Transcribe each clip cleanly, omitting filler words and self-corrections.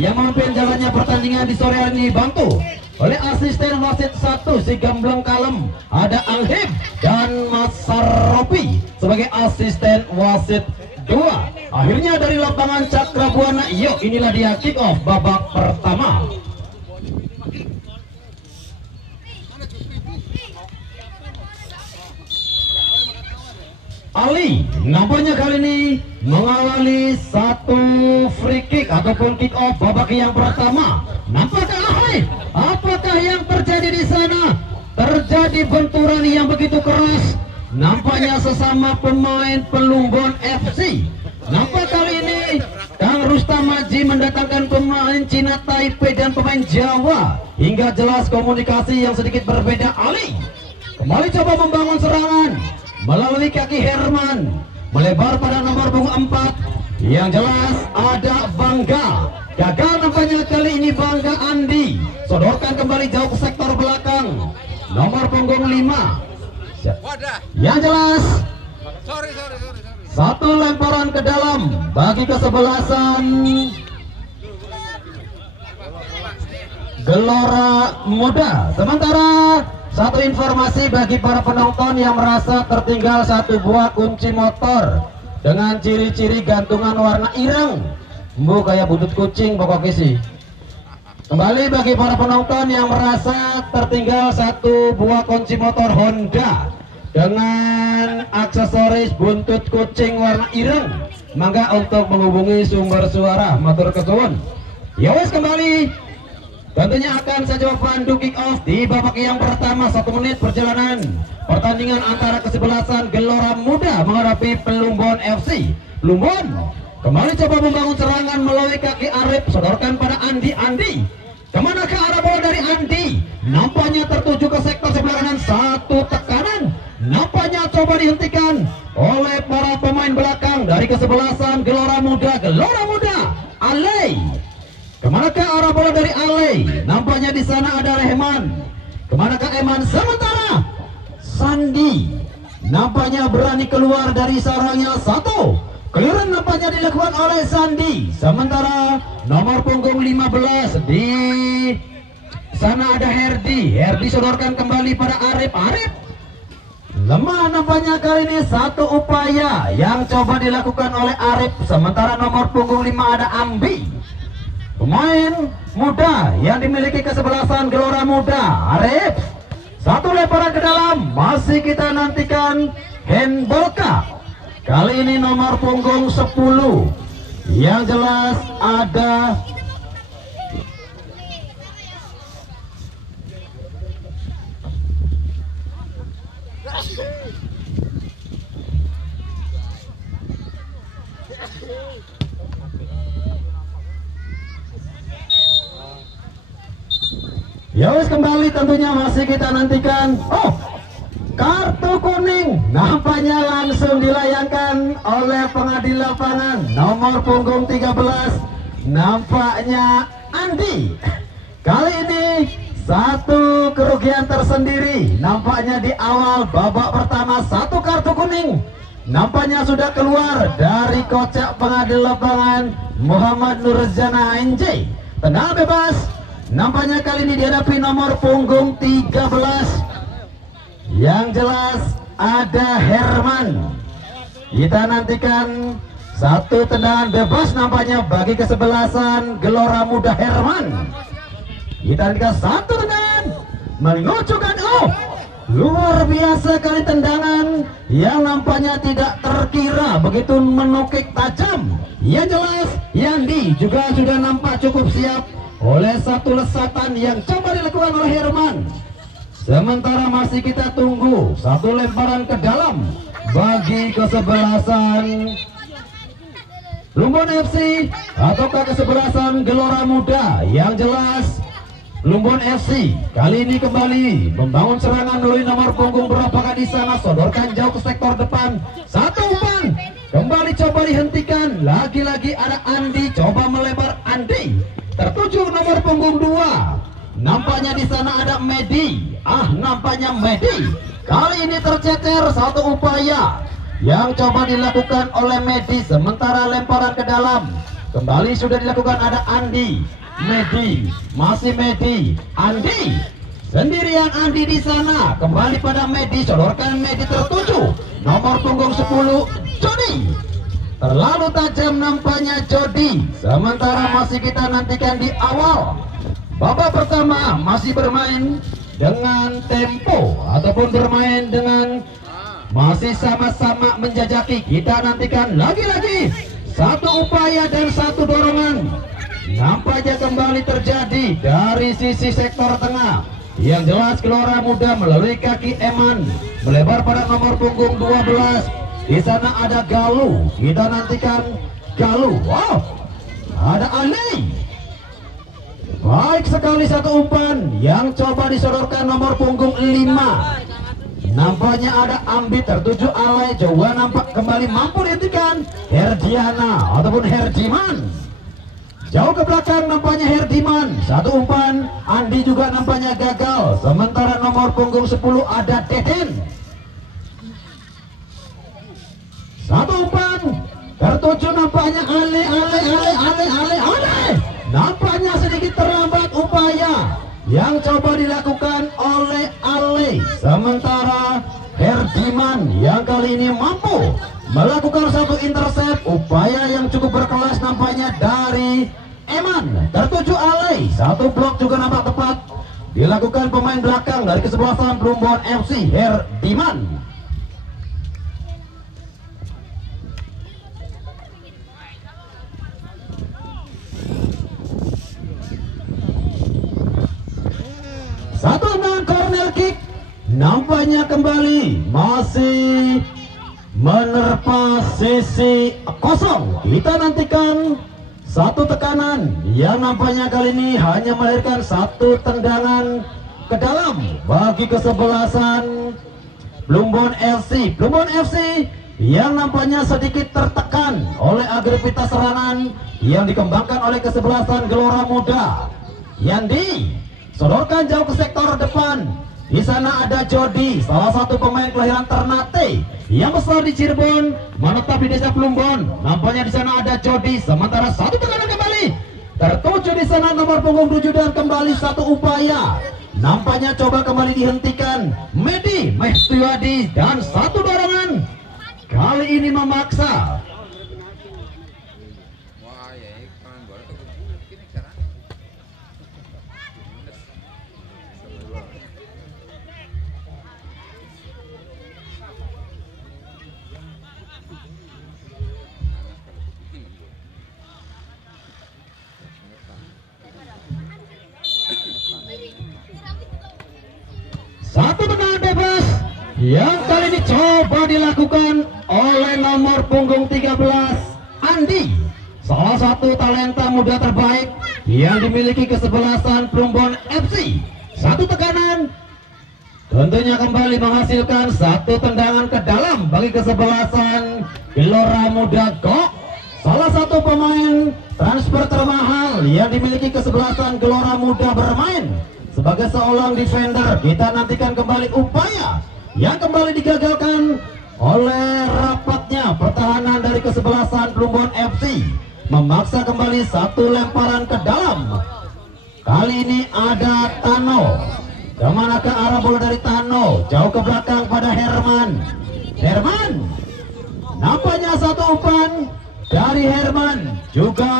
yang memimpin jalannya pertandingan di sore hari ini dibantu oleh asisten wasit 1 si Gembleng Kalem, ada Alhib dan Mas Saropi sebagai asisten wasit 2. Akhirnya dari lapangan Cakrabuana, yuk inilah dia kick off babak pertama. Ali nampaknya kali ini mengawali satu free kick ataupun kick off babak yang pertama. Nampaknya Ali, apakah yang terjadi di sana? Terjadi benturan yang begitu keras. Nampaknya sesama pemain Pelumbon FC. Nampak kali ini Kang Rustam Haji mendatangkan pemain Cina Taipei dan pemain Jawa. Hingga jelas komunikasi yang sedikit berbeda. Ali kembali coba membangun serangan melalui kaki Herman, melebar pada nomor punggung 4. Yang jelas ada Bangga. Gagal nampaknya kali ini Bangga Andi. Sodorkan kembali jauh ke sektor belakang. Nomor punggung 5. Yang jelas satu lemparan ke dalam bagi kesebelasan Gelora Muda. Sementara satu informasi bagi para penonton yang merasa tertinggal satu buah kunci motor dengan ciri-ciri gantungan warna ireng, bu kayak butut kucing pokoknya sih. Kembali bagi para penonton yang merasa tertinggal satu buah kunci motor Honda dengan aksesoris buntut kucing warna ireng, maka untuk menghubungi sumber suara matur kesuwun. Ya wes, kembali tentunya akan saya coba pandu kick off di babak yang pertama. 1 menit perjalanan pertandingan antara kesebelasan Gelora Muda menghadapi Pelumbon FC. Pelumbon kembali coba membangun serangan melalui kaki Arif, sodorkan pada Andi. Kemana ke arah bola dari Andi? Nampaknya tertuju ke sektor sebelah kanan. Satu tekanan nampaknya coba dihentikan oleh para pemain belakang dari kesebelasan Gelora Muda. Ale. Kemana ke arah bola dari Ale? Nampaknya di sana ada Rehman. Kemana ke Eman? Sementara Sandi nampaknya berani keluar dari sarangnya. Satu clearance nampaknya dilakukan oleh Sandi. Sementara nomor punggung 15 di sana ada Herdi. Sodorkan kembali pada Arif. Lemah nampaknya kali ini satu upaya yang coba dilakukan oleh Arif. Sementara nomor punggung 5 ada Ambi, pemain muda yang dimiliki kesebelasan Gelora Muda. Arif, satu lemparan ke dalam, masih kita nantikan handballkah? Kali ini nomor punggung 10. Yang jelas ada ya wes, kembali tentunya masih kita nantikan. Oh, kartu kuning nampaknya langsung dilayangkan oleh pengadil lapangan nomor punggung 13. Nampaknya Andi. Kali ini satu kerugian tersendiri. Nampaknya di awal babak pertama satu kartu kuning nampaknya sudah keluar dari kocak pengadil lapangan Muhammad Nurzana NJ. Tendangan bebas nampaknya kali ini dihadapi nomor punggung 13. Yang jelas ada Herman. Kita nantikan satu tendangan bebas nampaknya bagi kesebelasan Gelora Muda Herman. Kita nantikan satu tendangan mengucurkan. Oh, luar biasa kali tendangan yang nampaknya tidak terkira begitu menukik tajam. Yang jelas Yandi juga sudah nampak cukup siap oleh satu lesatan yang coba dilakukan oleh Herman. Sementara masih kita tunggu satu lemparan ke dalam bagi kesebelasan Lumbon FC ataukah kesebelasan Gelora Muda. Yang jelas Lumbon FC kali ini kembali membangun serangan melalui nomor punggung berapakah di sana, sodorkan jauh ke sektor depan. Satu umpan kembali coba dihentikan. Lagi-lagi ada Andi, coba melebar Andi. Tertuju nomor punggung 2. Nampaknya di sana ada Medi. Nampaknya Medi kali ini tercecer. Satu upaya yang coba dilakukan oleh Medi, sementara lemparan ke dalam kembali sudah dilakukan. Ada Andi, Medi, masih Medi, Andi sendirian. Andi di sana kembali pada Medi, sodorkan Medi tertuju nomor punggung 10 Jody. Terlalu tajam nampaknya Jody, sementara masih kita nantikan di awal babak pertama masih bermain dengan tempo ataupun bermain dengan masih sama-sama menjajaki. Kita nantikan lagi-lagi satu upaya dan satu dorongan nampaknya kembali terjadi dari sisi sektor tengah. Yang jelas Gelora Muda melalui kaki Eman melebar pada nomor punggung 12. Di sana ada Galuh, kita nantikan Galuh. Wow, ada Ali. Baik sekali satu umpan yang coba disodorkan nomor punggung 5. Nampaknya ada Ambi tertuju Alay, coba nampak kembali mampu dihentikan Herdiana ataupun Herdiman. Jauh ke belakang nampaknya Herdiman, satu umpan. Andi juga nampaknya gagal, sementara nomor punggung 10 ada Deden. Satu umpan tertuju nampaknya Ale. Nampaknya sedikit terlambat upaya yang coba dilakukan oleh Ale, sementara Herdiman yang kali ini mampu melakukan satu intercept. Upaya yang cukup berkelas nampaknya dari Eman tertuju Ale. Satu blok juga nampak tepat dilakukan pemain belakang dari kesebelasan Plumbon FC, Herdiman. Satu tendangan corner kick nampaknya kembali masih menerpa sisi kosong. Kita nantikan satu tekanan yang nampaknya kali ini hanya melahirkan satu tendangan ke dalam bagi kesebelasan Plumbon FC. Plumbon FC yang nampaknya sedikit tertekan oleh agresivitas serangan yang dikembangkan oleh kesebelasan Gelora Muda. Yandi sodorkan jauh ke sektor depan. Di sana ada Jody, salah satu pemain kelahiran Ternate yang besar di Cirebon, menetap di desa Plumbon. Nampaknya di sana ada Jody, sementara satu tekanan kembali tertuju di sana nomor punggung 7 dan kembali satu upaya. Nampaknya coba kembali dihentikan Medi Mehtiwadi dan satu dorongan kali ini memaksa. Satu tendangan bebas yang kali ini coba dilakukan oleh nomor punggung 13 Andi, salah satu talenta muda terbaik yang dimiliki kesebelasan Plumbon FC. Satu tekanan tentunya kembali menghasilkan satu tendangan ke dalam bagi kesebelasan Gelora Muda Gok, salah satu pemain transfer termahal yang dimiliki kesebelasan Gelora Muda bermain sebagai seorang defender. Kita nantikan kembali upaya yang kembali digagalkan oleh rapatnya pertahanan dari kesebelasan Plumbon FC, memaksa kembali satu lemparan ke dalam. Kali ini ada Tano. Kemana ke arah bola dari Tano? Jauh ke belakang pada Herman. Herman, nampaknya satu umpan dari Herman juga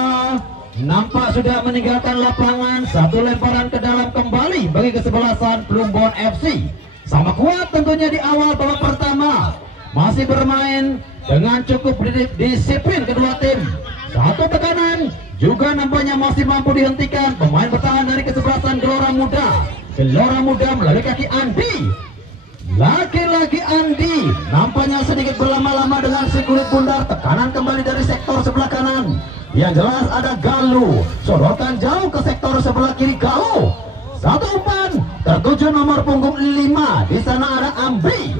nampak sudah meninggalkan lapangan. Satu lemparan ke dalam kembali bagi kesebelasan Plumbon FC. Sama kuat tentunya di awal babak pertama, masih bermain dengan cukup disiplin kedua tim. Satu tekanan juga nampaknya masih mampu dihentikan pemain bertahan dari kesebelasan Gelora Muda. Gelora Muda melalui kaki Andi. Lagi-lagi Andi nampaknya sedikit berlama-lama dengan si kulit bundar. Tekanan kembali dari sektor sebelah kanan. Yang jelas ada Galuh, sodorkan jauh ke sektor sebelah kiri. Galuh, satu umpan tertuju nomor punggung 5. Di sana ada Ambi,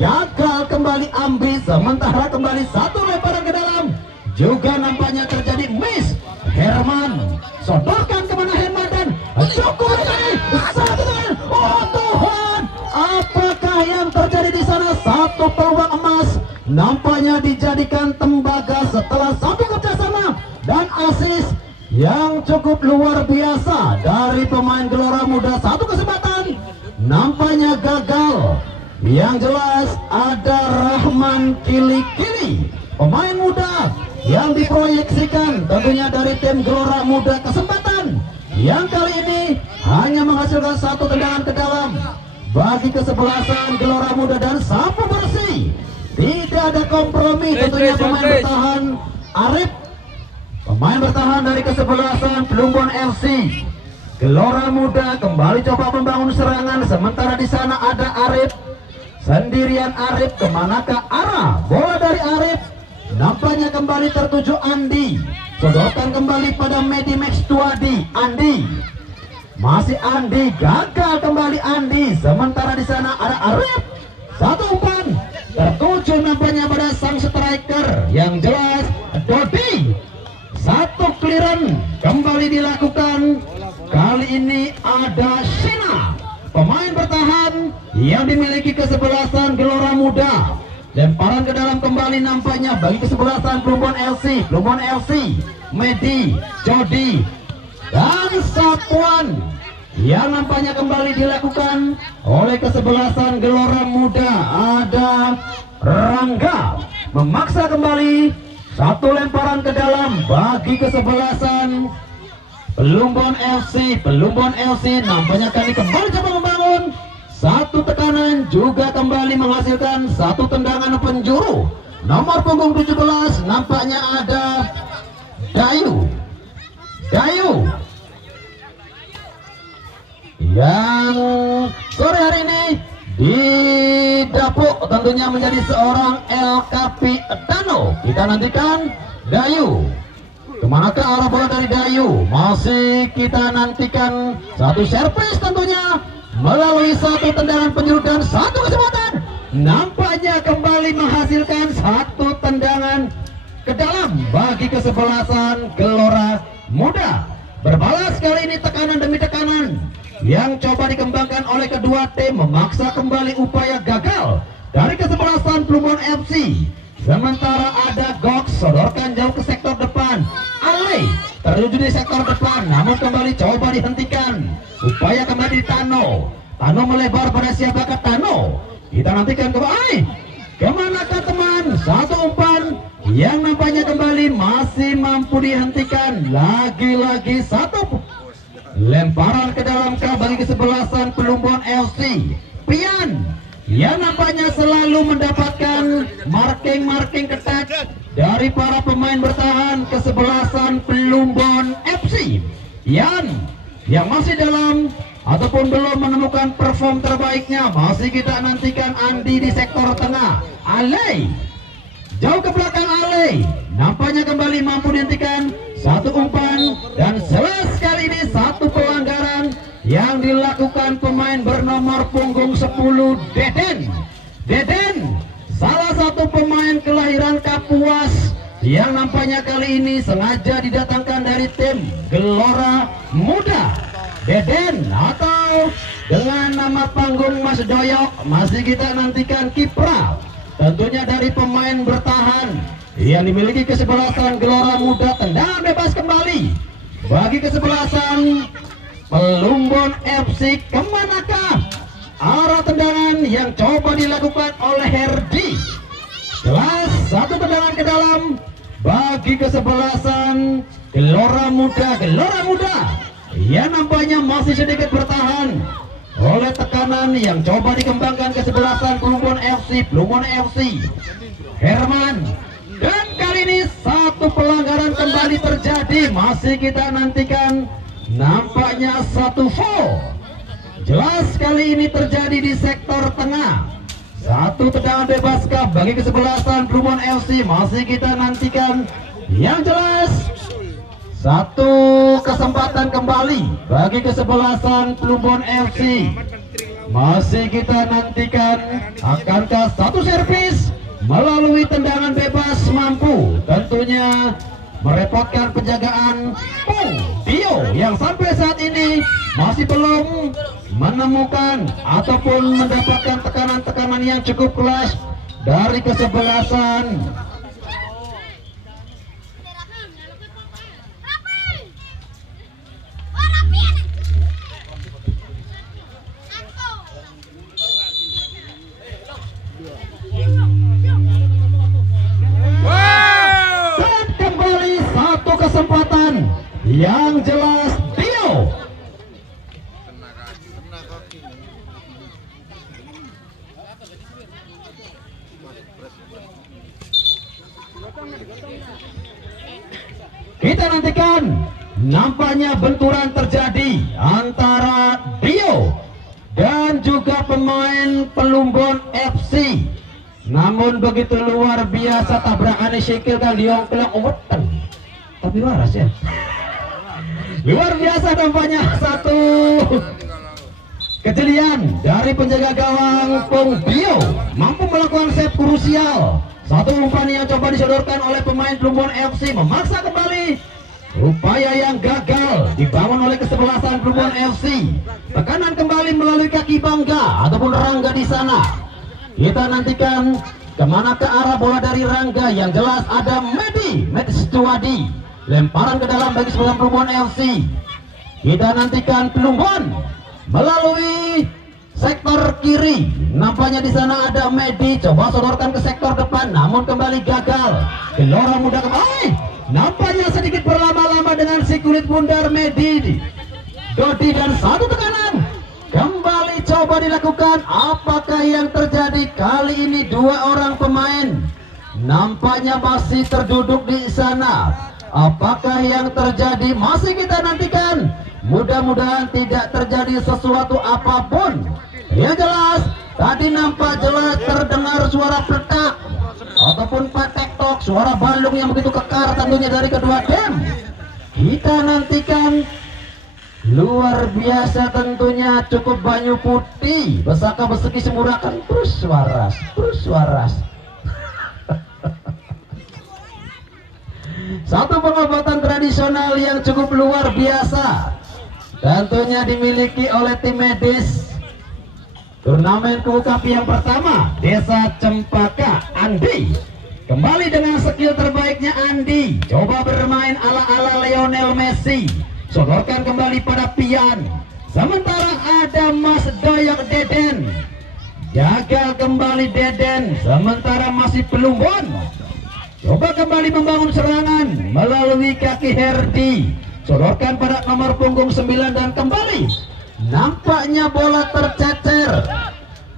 gagal kembali Ambi, sementara kembali satu lemparan ke dalam juga nampaknya terjadi miss. Herman sodorkan kemana Herman dan cukup lagi satu tangan. Oh Tuhan, apakah yang terjadi di sana? Satu peluang emas nampaknya dijadikan tembaga setelah satu kerjasama dan asis yang cukup luar biasa dari pemain Gelora Muda. Satu kesempatan nampaknya gagal. Yang jelas ada Rahman Kili-Kili, pemain muda yang diproyeksikan tentunya dari tim Gelora Muda. Kesempatan yang kali ini hanya menghasilkan satu tendangan ke dalam bagi kesebelasan Gelora Muda dan sapu bersih. Tidak ada kompromi tentunya. Pemain bertahan Arif, pemain bertahan dari kesebelasan Plumbon FC. Gelora Muda kembali coba membangun serangan, sementara di sana ada Arif. Sendirian Arif, kemanakah arah bola dari Arif? Nampaknya kembali tertuju Andi. Sodorkan kembali pada Medimax Tuadi. Andi, masih Andi, gagal kembali Andi. Sementara di sana ada Arif. Satu umpan tertuju nampaknya pada sang striker. Yang jelas Dodi. Satu clearance kembali dilakukan. Kali ini ada Shina, pemain bertahan yang dimiliki kesebelasan Gelora Muda. Lemparan ke dalam kembali nampaknya bagi kesebelasan Plumbon FC. Plumbon FC, Medi, Jody, dan Sapuan yang nampaknya kembali dilakukan oleh kesebelasan Gelora Muda. Ada Rangga memaksa kembali satu lemparan ke dalam bagi kesebelasan Plumbon FC. Plumbon FC nampaknya kembali coba membangun satu tekanan, juga kembali menghasilkan satu tendangan penjuru. Nomor punggung 17 nampaknya ada Dayu yang sore hari ini didapuk tentunya menjadi seorang LKP Dano. Kita nantikan Dayu. Kemanakah arah bola dari Dayu? Masih kita nantikan satu servis tentunya melalui satu tendangan penjuru dan satu kesempatan. Nampaknya kembali menghasilkan satu tendangan ke dalam bagi kesebelasan Gelora Muda. Berbalas kali ini tekanan demi tekanan yang coba dikembangkan oleh kedua tim, memaksa kembali upaya gagal dari kesebelasan Plumbon FC. Sementara ada Gox, sodorkan jauh ke sektor depan. Ale terjun di sektor depan, namun kembali coba dihentikan. Upaya kembali Tano. Tano melebar pada siapakah Tano? Kita nantikan kembali. Kemanakah teman? Satu umpan yang nampaknya kembali masih mampu dihentikan. Lagi-lagi satu lemparan ke dalam kah bagi kesebelasan Plumbon FC. Pian yang nampaknya selalu mendapatkan marking ketat dari para pemain bertahan kesebelasan Plumbon FC. Yan yang masih dalam ataupun belum menemukan perform terbaiknya, masih kita nantikan Andi di sektor tengah. Ale jauh ke belakang, Ale nampaknya kembali mampu dihentikan satu umpan. Dan jelas kali ini satu pelanggaran yang dilakukan pemain bernomor punggung 10 Deden, salah satu pemain kelahiran Kapuas yang nampaknya kali ini sengaja didatangkan dari tim Gelora Muda. Deden atau dengan nama panggung Mas Doyok, masih kita nantikan kiprah tentunya dari pemain bertahan yang dimiliki kesebelasan Gelora Muda. Tendangan bebas kembali bagi kesebelasan Plumbon FC. Kemanakah arah tendangan yang coba dilakukan oleh Herdi? Jelas satu tendangan ke dalam bagi kesebelasan Gelora Muda. Gelora Muda yang nampaknya masih sedikit bertahan oleh tekanan yang coba dikembangkan kesebelasan Plumbon FC. Plumbon FC, Herman, dan kali ini satu pelanggaran kembali terjadi. Masih kita nantikan nampaknya satu foul. Jelas kali ini terjadi di sektor tengah. Satu tendangan bebaskah bagi kesebelasan Plumbon FC, masih kita nantikan. Yang jelas satu kesempatan kembali bagi kesebelasan Plumbon FC, masih kita nantikan. Akankah satu servis melalui tendangan bebas mampu tentunya merepotkan penjagaan Pung Dio yang sampai saat ini masih belum menemukan ataupun mendapatkan tekanan-tekanan yang cukup keras dari kesebelasan yang jelas Dio. Kita nantikan, nampaknya benturan terjadi antara Dio dan juga pemain Pelumbon FC. Namun begitu luar biasa tabrakan sikil kan diong kelak weteng. Tapi waras ya. Luar biasa nampaknya satu kejelian dari penjaga gawang Pung Dio mampu melakukan save krusial. Satu umpan yang coba disodorkan oleh pemain Pelumbon FC memaksa kembali. Upaya yang gagal dibangun oleh kesebelasan Pelumbon FC. Tekanan kembali melalui kaki Bangga ataupun Rangga di sana. Kita nantikan kemana ke arah bola dari Rangga. Yang jelas ada Medi Stuadi. Lemparan ke dalam bagi sebelah Pelumbon FC. Kita nantikan Pelumbon melalui sektor kiri. Nampaknya di sana ada Medi. Coba sodorkan ke sektor depan, namun kembali gagal. Gelora Muda kembali. Nampaknya sedikit berlama-lama dengan si kulit bundar Medi. Dodi dan satu tekanan. Kembali coba dilakukan. Apakah yang terjadi kali ini? Dua orang pemain nampaknya masih terduduk di sana. Apakah yang terjadi? Masih kita nantikan. Mudah-mudahan tidak terjadi sesuatu apapun. Yang jelas tadi nampak jelas terdengar suara peledak ataupun patek-tok, suara balung yang begitu kekar tentunya dari kedua tim. Kita nantikan. Luar biasa tentunya, cukup banyu putih besaka beseki semurakan terus waras. Satu pengobatan tradisional yang cukup luar biasa tentunya dimiliki oleh tim medis turnamen Kukap yang pertama Desa Cempaka. Andi kembali dengan skill terbaiknya. Andi coba bermain ala-ala Lionel Messi. Sodorkan kembali pada Pian. Sementara ada Mas Doyok Deden. Gagal kembali Deden. Sementara masih Pelumbon coba kembali membangun serangan melalui kaki Herdi. Sodorkan pada nomor punggung 9 dan kembali nampaknya bola tercecer.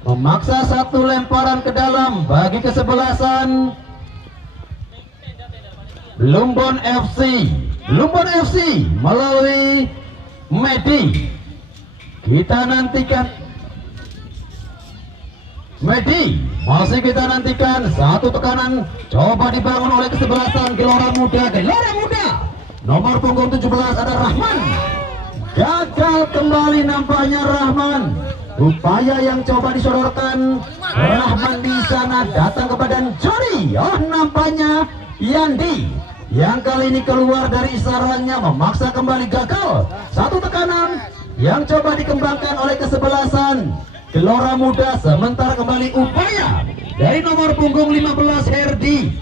Memaksa satu lemparan ke dalam bagi kesebelasan Pelumbon FC. Pelumbon FC melalui Medi. Kita nantikan Medi. Masih kita nantikan satu tekanan coba dibangun oleh kesebelasan Gelora Muda. Gelora Muda nomor punggung 17 ada Rahman. Gagal kembali nampaknya Rahman. Upaya yang coba disodorkan Rahman di sana datang kepada Jody. Oh, nampaknya Yandi yang kali ini keluar dari sarangnya memaksa kembali gagal. Satu tekanan yang coba dikembangkan oleh kesebelasan Gelora Muda. Sementara kembali upaya dari nomor punggung 15 Herdi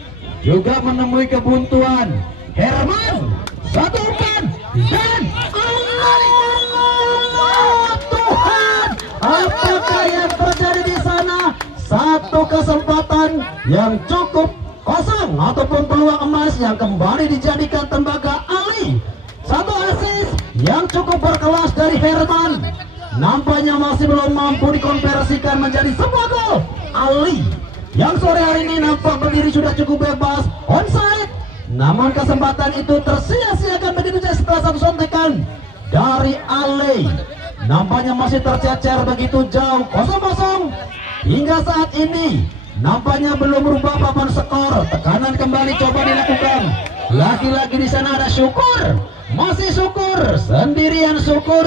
juga menemui kebuntuan. Herman satu umpan dan Allah Tuhan, apakah yang terjadi di sana? Satu kesempatan yang cukup kosong ataupun peluang emas yang kembali dijadikan tembaga Ali. Satu asis yang cukup berkelas dari Herman nampaknya masih belum mampu dikonversikan menjadi sebuah gol. Ali yang sore hari ini nampak berdiri sudah cukup bebas onside, namun kesempatan itu tersia-siakan begitu saja setelah satu sontekan dari Ali. Nampaknya masih tercecer begitu jauh 0-0 hingga saat ini. Nampaknya belum merubah papan skor. Tekanan kembali coba dilakukan. Lagi-lagi di sana ada Syukur. Masih Syukur, sendirian Syukur.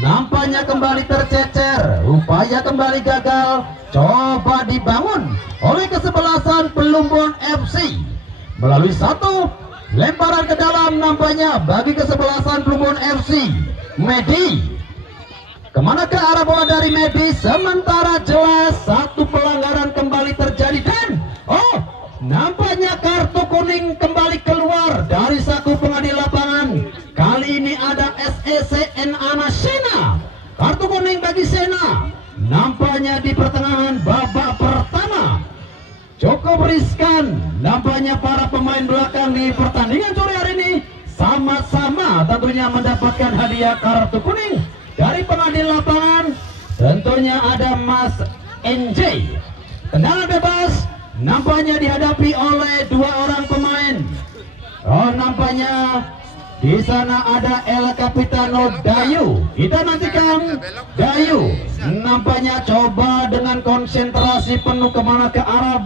Nampaknya kembali tercecer. Upaya kembali gagal. Coba dibangun oleh kesebelasan Pelumbon FC melalui satu lemparan ke dalam nampaknya bagi kesebelasan Pelumbon FC. Medi. Kemana ke arah bola dari Medi? Sementara jelas satu pelanggaran kembali terjadi dan nampaknya kartu kuning kembali keluar dari saku pengadil lapangan. Kali ini ada SECNA Sena. Kartu kuning bagi Sena. Nampaknya di pertengahan babak pertama cukup riskan. Nampaknya para pemain belakang di pertandingan sore hari ini sama-sama tentunya mendapatkan hadiah kartu kuning dari pengadil lapangan. Tentunya ada Mas NJ. Tendangan bebas nampaknya dihadapi oleh dua orang pemain. Oh, nampaknya di sana ada El Capitano Dayu. Kita nantikan Dayu. Nampaknya coba dengan konsentrasi penuh kemana ke arah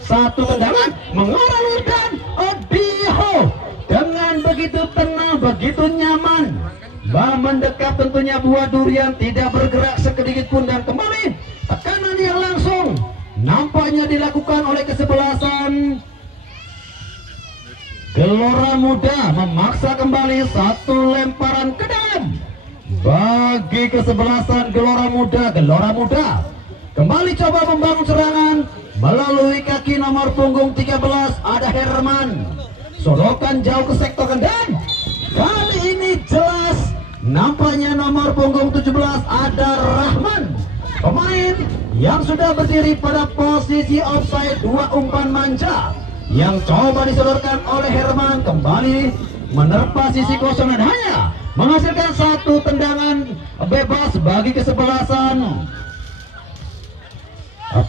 satu tendangan mengarah dan Odiho dengan begitu tenang, begitu nyaman. Mendekat tentunya buah durian, tidak bergerak sedikit pun, dan kembali tekanan yang langsung nampaknya dilakukan oleh kesebelasan Gelora Muda. Memaksa kembali satu lemparan ke dalam bagi kesebelasan Gelora Muda. Gelora Muda kembali coba membangun serangan melalui kaki nomor punggung 13 ada Herman. Sorokan jauh ke sektor dan kali ini jelas nampaknya nomor punggung 17 ada Rahman, pemain yang sudah berdiri pada posisi offside. Dua umpan manja yang coba disodorkan oleh Herman kembali menerpa sisi kosong dan hanya menghasilkan satu tendangan bebas bagi kesebelasan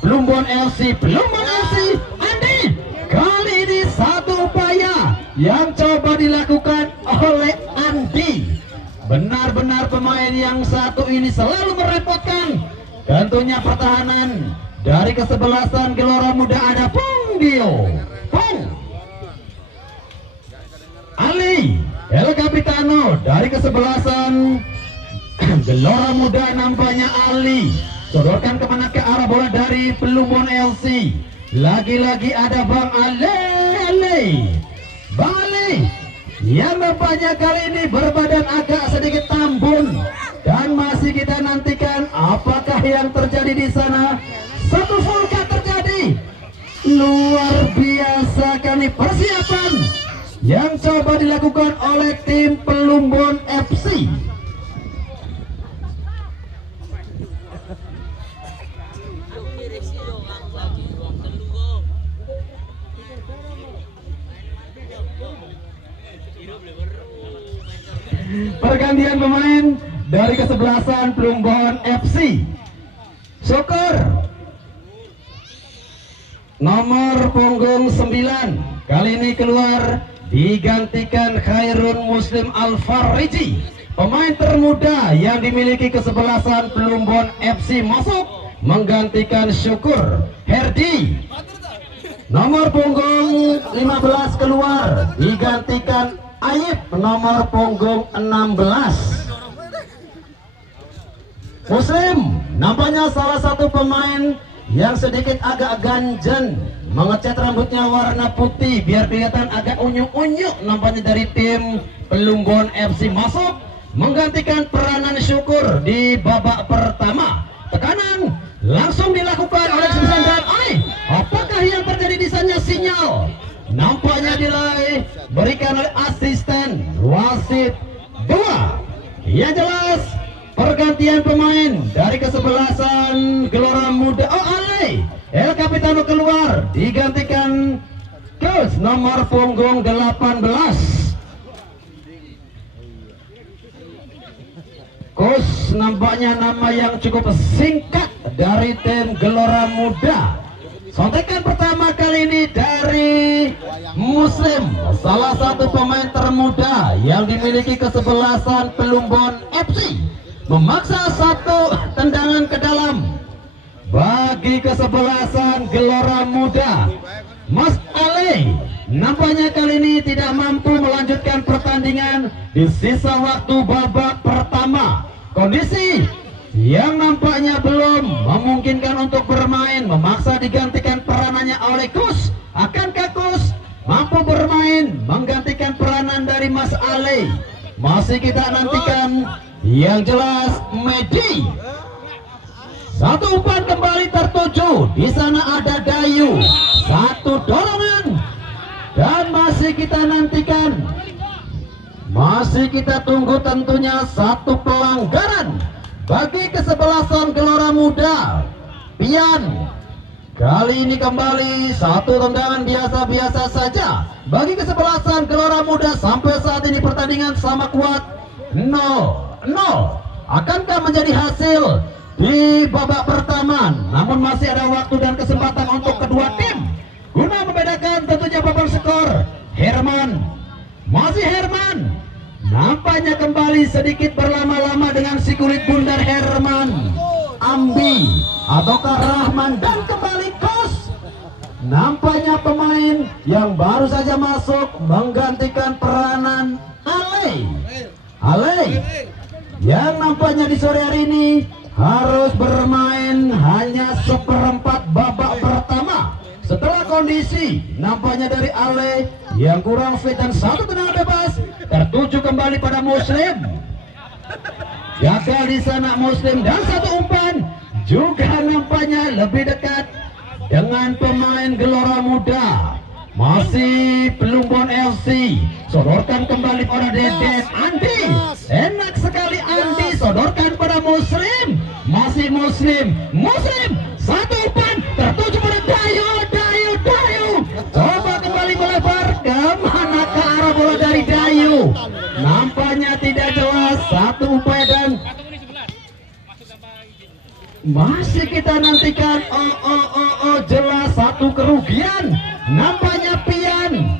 Plumbon FC. Plumbon FC Andi, kali ini satu upaya yang coba dilakukan oleh Andi. Benar-benar pemain yang satu ini selalu merepotkan tentunya pertahanan dari kesebelasan Gelora Muda. Ada Pung Dio, Pung Ali, El Capitano dari kesebelasan Gelora Muda. Nampaknya Ali sodorkan kemana ke arah bola dari Plumbon FC. Lagi-lagi ada Bang Ale, Bang Ali yang nampaknya kali ini berbadan agak sedikit tambun, dan masih kita nantikan apakah yang terjadi di sana. Satu vulkan terjadi, luar biasa kali persiapan yang coba dilakukan oleh tim Plumbon FC. Pergantian pemain dari kesebelasan Plumbon FC. Syukur nomor punggung 9 kali ini keluar, digantikan Khairun Muslim Al-Fariji, pemain termuda yang dimiliki kesebelasan Plumbon FC, masuk menggantikan Syukur. Herdi nomor punggung 15 keluar, digantikan Aib nomor punggung 16. Muslim nampaknya salah satu pemain yang sedikit agak ganjen, mengecat rambutnya warna putih biar kelihatan agak unyu-unyu nampaknya dari tim Plumbon FC, masuk menggantikan peranan Syukur di babak pertama. Tekanan langsung dilakukan oleh Semsan Ali. Apakah yang terjadi di sana? Sinyal nampaknya diberikan oleh asisten wasit 2. Yang jelas pergantian pemain dari kesebelasan Gelora Muda. Oh, Ale El Capitano keluar, digantikan coach nomor punggung 18. Coach nampaknya nama yang cukup singkat dari tim Gelora Muda. Sontekan pertama kali ini dari Muslim, salah satu pemain termuda yang dimiliki kesebelasan Plumbon FC, memaksa satu tendangan ke dalam bagi kesebelasan Gelora Muda. Mas Ale nampaknya kali ini tidak mampu melanjutkan pertandingan di sisa waktu babak pertama. Kondisi yang nampaknya belum memungkinkan untuk bermain, memaksa digantikan peranannya oleh Kus. Akankah Kus mampu bermain menggantikan peranan dari Mas Ale? Masih kita nantikan. Yang jelas Medi, satu umpan kembali tertuju, di sana ada Dayu, satu dorongan, dan masih kita nantikan, masih kita tunggu tentunya satu pelanggaran bagi kesebelasan Gelora Muda. Pian kali ini kembali satu tendangan biasa-biasa saja bagi kesebelasan Gelora Muda. Sampai saat ini pertandingan sama kuat 0-0. Akankah menjadi hasil di babak pertama? Namun masih ada waktu dan kesempatan untuk kedua tim guna membedakan tentunya babak skor. Herman, masih Herman, nampaknya kembali sedikit berlama-lama dengan si kulit bundar Herman. Ambi ataukah Rahman, dan kembali Kos. Nampaknya pemain yang baru saja masuk menggantikan peranan Ale yang nampaknya di sore hari ini harus bermain hanya seperempat babak pertama setelah kondisi nampaknya dari Ale yang kurang fit dan satu tendangan bebas tertuju kembali pada Muslim. Gagal di sana Muslim, dan satu umpan juga nampaknya lebih dekat dengan pemain Gelora Muda. Masih Plumbon FC, sodorkan kembali pada Deden. Andi, enak sekali Andi, sodorkan pada Muslim. Masih Muslim, satu umpan tertuju pada Dayu. Coba kembali melebar, kemana ke arah bola dari Dayu? Nampaknya tidak jelas. Satu upaya dan masih kita nantikan. Jelas satu kerugian. Nampaknya Pian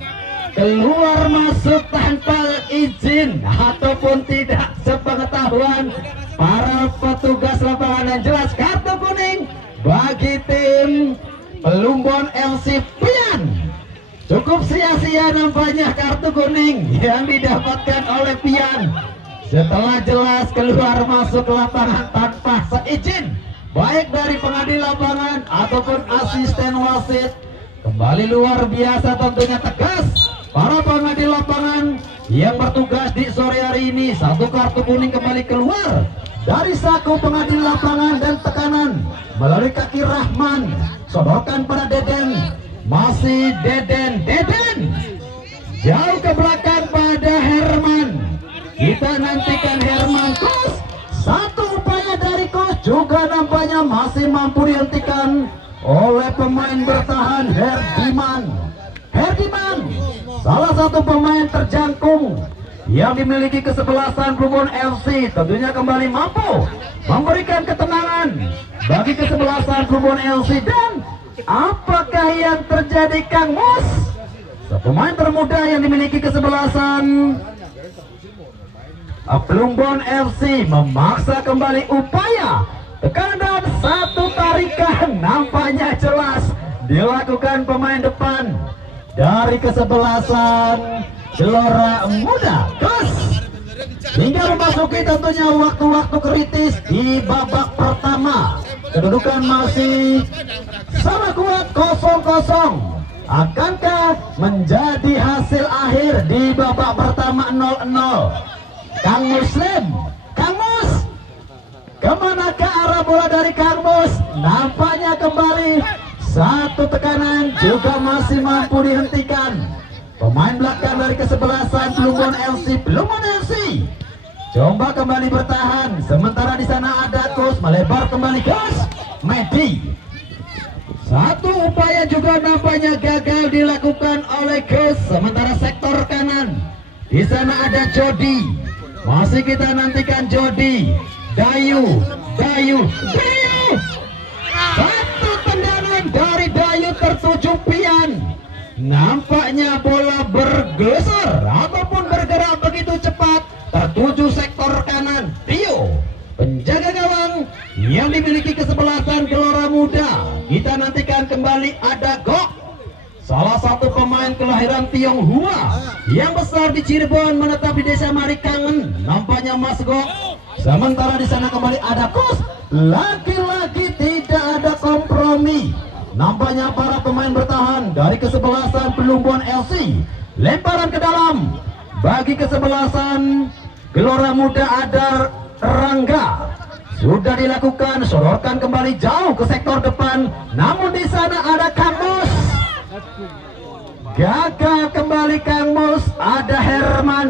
keluar masuk tanpa izin ataupun tidak sepengetahuan para petugas lapangan, dan jelas kartu kuning bagi tim Plumbon FC. Pian cukup sia-sia nampaknya kartu kuning yang didapatkan oleh Pian setelah jelas keluar masuk lapangan tanpa seizin baik dari pengadil lapangan ataupun asisten wasit. Kembali luar biasa tentunya tegas para pengadil lapangan yang bertugas di sore hari ini. Satu kartu kuning kembali keluar dari saku pengadil lapangan, dan tekanan melalui kaki Rahman, sodorkan pada Deden. Masih Deden jauh ke belakang pada Herman. Kita nantikan Herman. Kos, satu upaya dari Kos juga nampaknya masih mampu dihentikan oleh pemain bertahan Herdiman, salah satu pemain terjangkung yang dimiliki kesebelasan Plumbon FC, tentunya kembali mampu memberikan ketenangan bagi kesebelasan Plumbon FC. Dan apakah yang terjadi Kang Mus? Pemain termuda yang dimiliki kesebelasan Plumbon FC memaksa kembali upaya tekanan, dan satu tarikan nampaknya jelas dilakukan pemain depan dari kesebelasan Gelora Muda. Terus hingga memasuki tentunya waktu-waktu kritis di babak pertama, kedudukan masih sama kuat 0-0. Akankah menjadi hasil akhir di babak pertama 0-0? Kang Muslim, Kang Mus, kemana ke arah bola dari Kang Mus? Nampaknya kembali satu tekanan juga masih mampu dihentikan. Pemain belakang dari kesebelasan Plumbon FC coba kembali bertahan, sementara di sana ada Kus melebar kembali Kus Medi. Satu upaya juga nampaknya gagal dilakukan oleh Kus, sementara sektor kanan di sana ada Jody. Masih kita nantikan Jody. Dayu. Satu tendangan dari Dayu tertuju Pian. Nampaknya bola bergeser ataupun bergerak begitu cepat tertuju sektor kanan. Tio, penjaga gawang yang dimiliki kesebelasan Gelora Muda. Kita nantikan kembali ada Gok, salah satu pemain kelahiran Tionghoa yang besar di Cirebon menetap di Desa Marikangen. Nampaknya Mas Gok. Sementara di sana kembali ada Kus. Lagi-lagi tidak ada kompromi. Nampaknya para pemain bertahan dari kesebelasan Plumbon FC. Lemparan ke dalam bagi kesebelasan Gelora Muda ada Rangga. Sudah dilakukan, sodorkan kembali jauh ke sektor depan. Namun di sana ada Kang Mus. Gagal kembali Kang Mus. Ada Herman.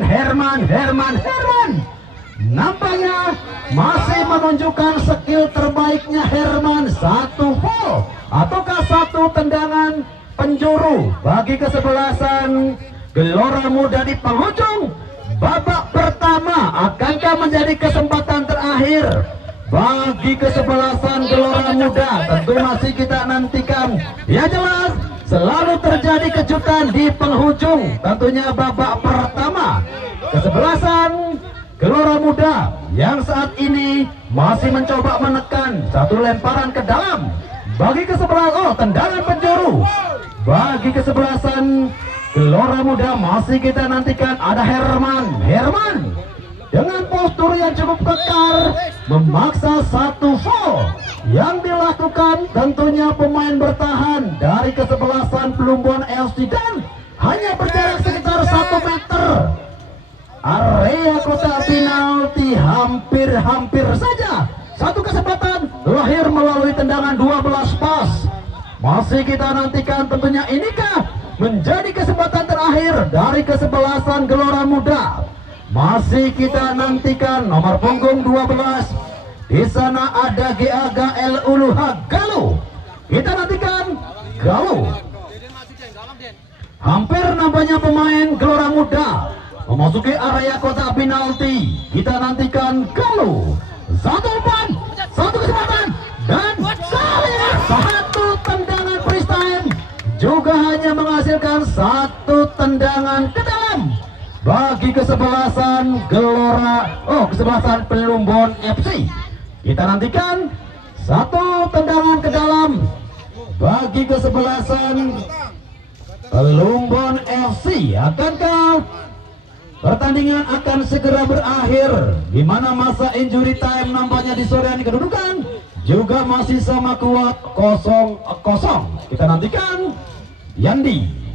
Nampaknya masih menunjukkan skill terbaiknya Herman. Satu gol ataukah satu tendangan penjuru bagi kesebelasan Gelora Muda di penghujung babak pertama. pertama akankah menjadi kesempatan terakhir bagi kesebelasan Gelora Muda? Tentu masih kita nantikan. Ya jelas selalu terjadi kejutan di penghujung. Tentunya babak pertama kesebelasan Gelora Muda yang saat ini masih mencoba menekan satu lemparan ke dalam bagi kesebelasan. Tendangan penjuru bagi kesebelasan Gelora Muda masih kita nantikan. Ada Herman dengan postur yang cukup kekar memaksa satu foul yang dilakukan. Tentunya pemain bertahan dari kesebelasan Plumbon FC dan hanya berjarak sekitar 1 meter. Area kotak penalti hampir saja satu kesempatan lahir melalui tendangan 12 pas. Masih kita nantikan tentunya inikah menjadi kesempatan terakhir dari kesebelasan Gelora Muda. Masih kita nantikan nomor punggung 12. Di sana ada GAGL Uluha Galuh. Kita nantikan Galuh. Hampir nampaknya pemain Gelora Muda memasuki area kotak penalti. Kita nantikan Galuh. Satu umpan, satu kesempatan dan satu tendangan freeze time juga hanya menghasilkan satu tendangan ke dalam bagi kesebelasan kesebelasan Plumbon FC. Kita nantikan satu tendangan ke dalam bagi kesebelasan Plumbon FC. Akankah pertandingan akan segera berakhir, di mana masa injury time nampaknya di sore ini kedudukan juga masih sama kuat 0-0. Kita nantikan Yandi.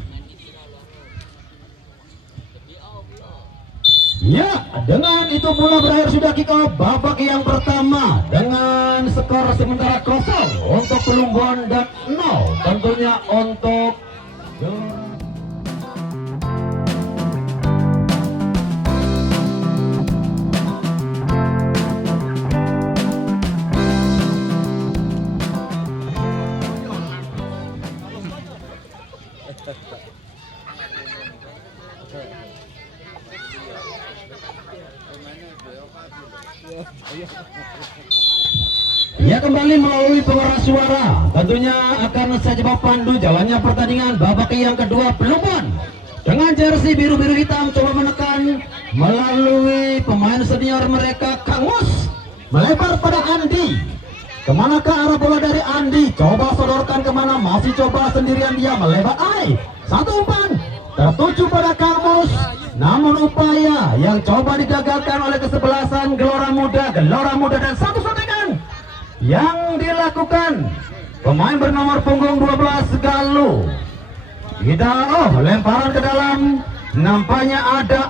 Ya, dengan itu pula berakhir sudah kick off babak yang pertama dengan skor sementara 0 untuk Plumbon dan 0 tentunya untuk ya, kembali melalui pengeras suara. Tentunya akan saya coba pandu jalannya pertandingan babak yang kedua. Plumbon dengan jersey biru-biru hitam coba menekan melalui pemain senior mereka. Kang Mus melebar pada Andi. Kemanakah arah bola dari Andi? Coba sodorkan kemana? Masih coba sendirian dia melebar. Satu umpan tertuju pada Kang Mus. Namun upaya yang coba digagalkan oleh kesebelasan Gelora Muda dan satu serangan yang dilakukan pemain bernomor punggung 12 Galuh. Kita lemparan ke dalam, nampaknya ada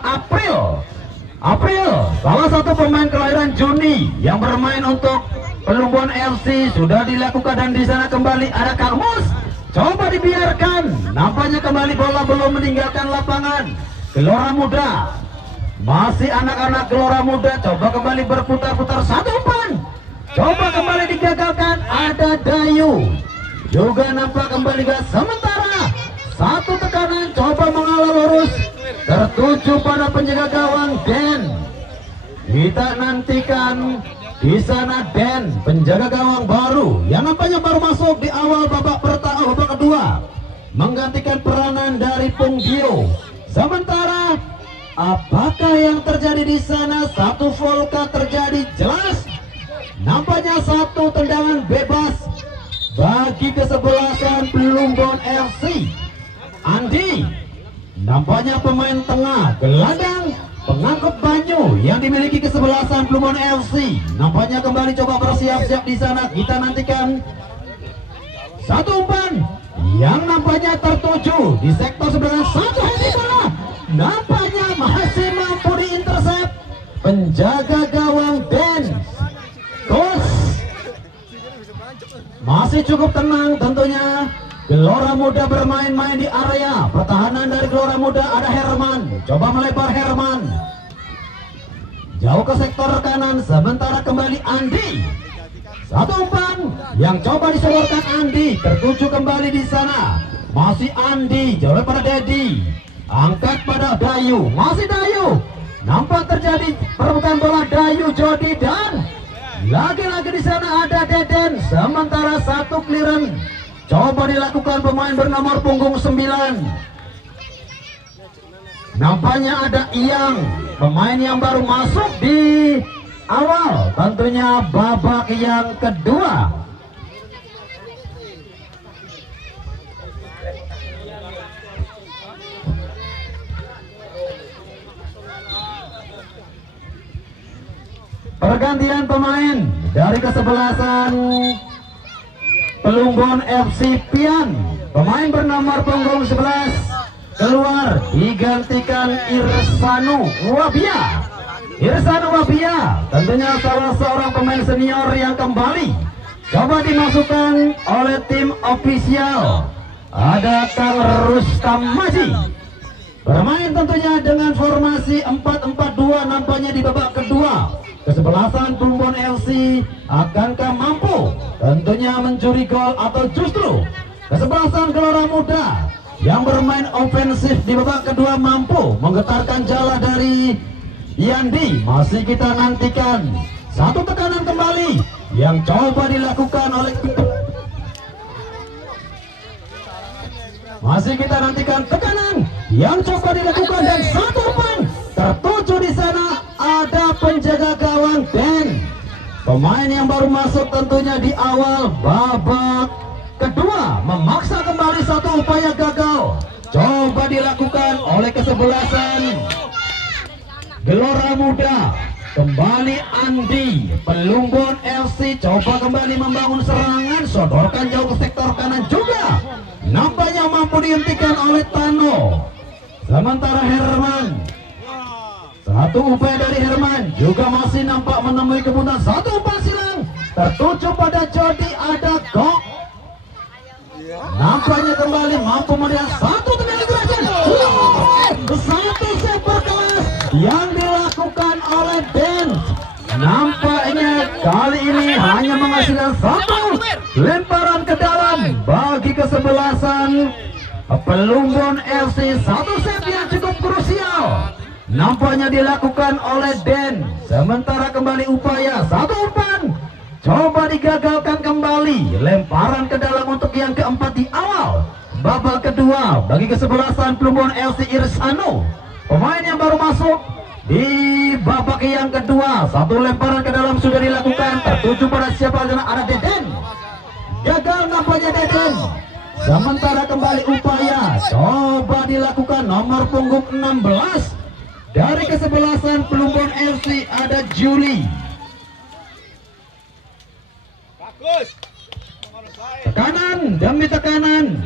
April, salah satu pemain kelahiran Juni yang bermain untuk Plumbon FC sudah dilakukan. Dan di sana kembali ada Karmus, coba dibiarkan, nampaknya kembali bola belum meninggalkan lapangan. Gelora Muda, masih anak-anak Gelora Muda coba kembali berputar-putar. Satu umpan coba kembali digagalkan. Ada Dayu juga nampak kembali gas. Sementara satu tekanan coba mengalah lurus tertuju pada penjaga gawang Den. Kita nantikan di sana Den, penjaga gawang baru yang nampaknya baru masuk di awal babak kedua, menggantikan peranan dari Pung Gio. Sementara apakah yang terjadi di sana? Satu volka terjadi jelas. Nampaknya satu tendangan bebas bagi kesebelasan Plumbon FC. Andi, nampaknya pemain tengah gelandang pengangkut banyu yang dimiliki kesebelasan Plumbon FC. Nampaknya kembali coba bersiap-siap di sana. Kita nantikan satu umpan yang nampaknya tertuju di sektor sebelah. Satu heading bola nampaknya masih mampu diintersep penjaga gawang Ben. Coach masih cukup tenang tentunya. Gelora Muda bermain-main di area pertahanan dari Gelora Muda. Ada Herman, coba melebar Herman jauh ke sektor kanan. Sementara kembali Andi, satu umpan yang coba disodorkan Andi tertuju kembali di sana. Masih Andi jauh pada Dedi, angkat pada Dayu, masih Dayu Nampak terjadi perebutan bola Dayu Jody dan lagi-lagi di sana ada Deden. Sementara satu clearance coba dilakukan pemain bernomor punggung 9. Nampaknya ada Iyang, pemain yang baru masuk di awal, tentunya babak yang kedua. Pergantian pemain dari kesebelasan Plumbon FC Pian, pemain bernomor punggung 11 keluar digantikan Irsanu Wabia. Irsanu Wabia tentunya salah seorang pemain senior yang kembali coba dimasukkan oleh tim ofisial. Ada Kang Rustam Maji bermain tentunya dengan formasi 4-4-2 nampaknya di babak kedua. Kesebelasan Plumbon FC akankah mampu tentunya mencuri gol atau justru kesebelasan Gelora Muda yang bermain ofensif di babak kedua mampu menggetarkan jala dari Yandi? Masih kita nantikan satu tekanan kembali yang coba dilakukan oleh tekanan yang coba dilakukan dan satu umpan tertuju di sana. Ada penjaga gawang dan pemain yang baru masuk tentunya di awal babak kedua memaksa kembali satu upaya gagal coba dilakukan oleh kesebelasan Gelora Muda. Kembali Andi, Plumbon FC coba kembali membangun serangan, sodorkan jauh ke sektor kanan juga nampaknya mampu dihentikan oleh Tano. Sementara Herman, satu upaya dari Herman juga masih nampak menemui kebutuhan. Satu umpan silang tertuju pada Jody, ada Gok. Nampaknya kembali mampu melihat satu tendangan gerakan. Satu set berkelas yang dilakukan oleh Den. Nampaknya kali ini hanya menghasilkan satu lemparan ke dalam bagi kesebelasan Plumbon FC. Satu set yang cukup krusial nampaknya dilakukan oleh Den. Sementara kembali upaya satu umpan coba digagalkan kembali, lemparan ke dalam untuk yang keempat di awal babak kedua bagi kesebelasan Plumbon FC. Irsanu, pemain yang baru masuk di babak yang kedua, satu lemparan ke dalam sudah dilakukan tertuju pada siapa? Ada Deden, gagal nampaknya Deden. Sementara kembali upaya coba dilakukan nomor punggung 16 dari kesebelasan Plumbon FC, ada Juli. Tekanan demi tekanan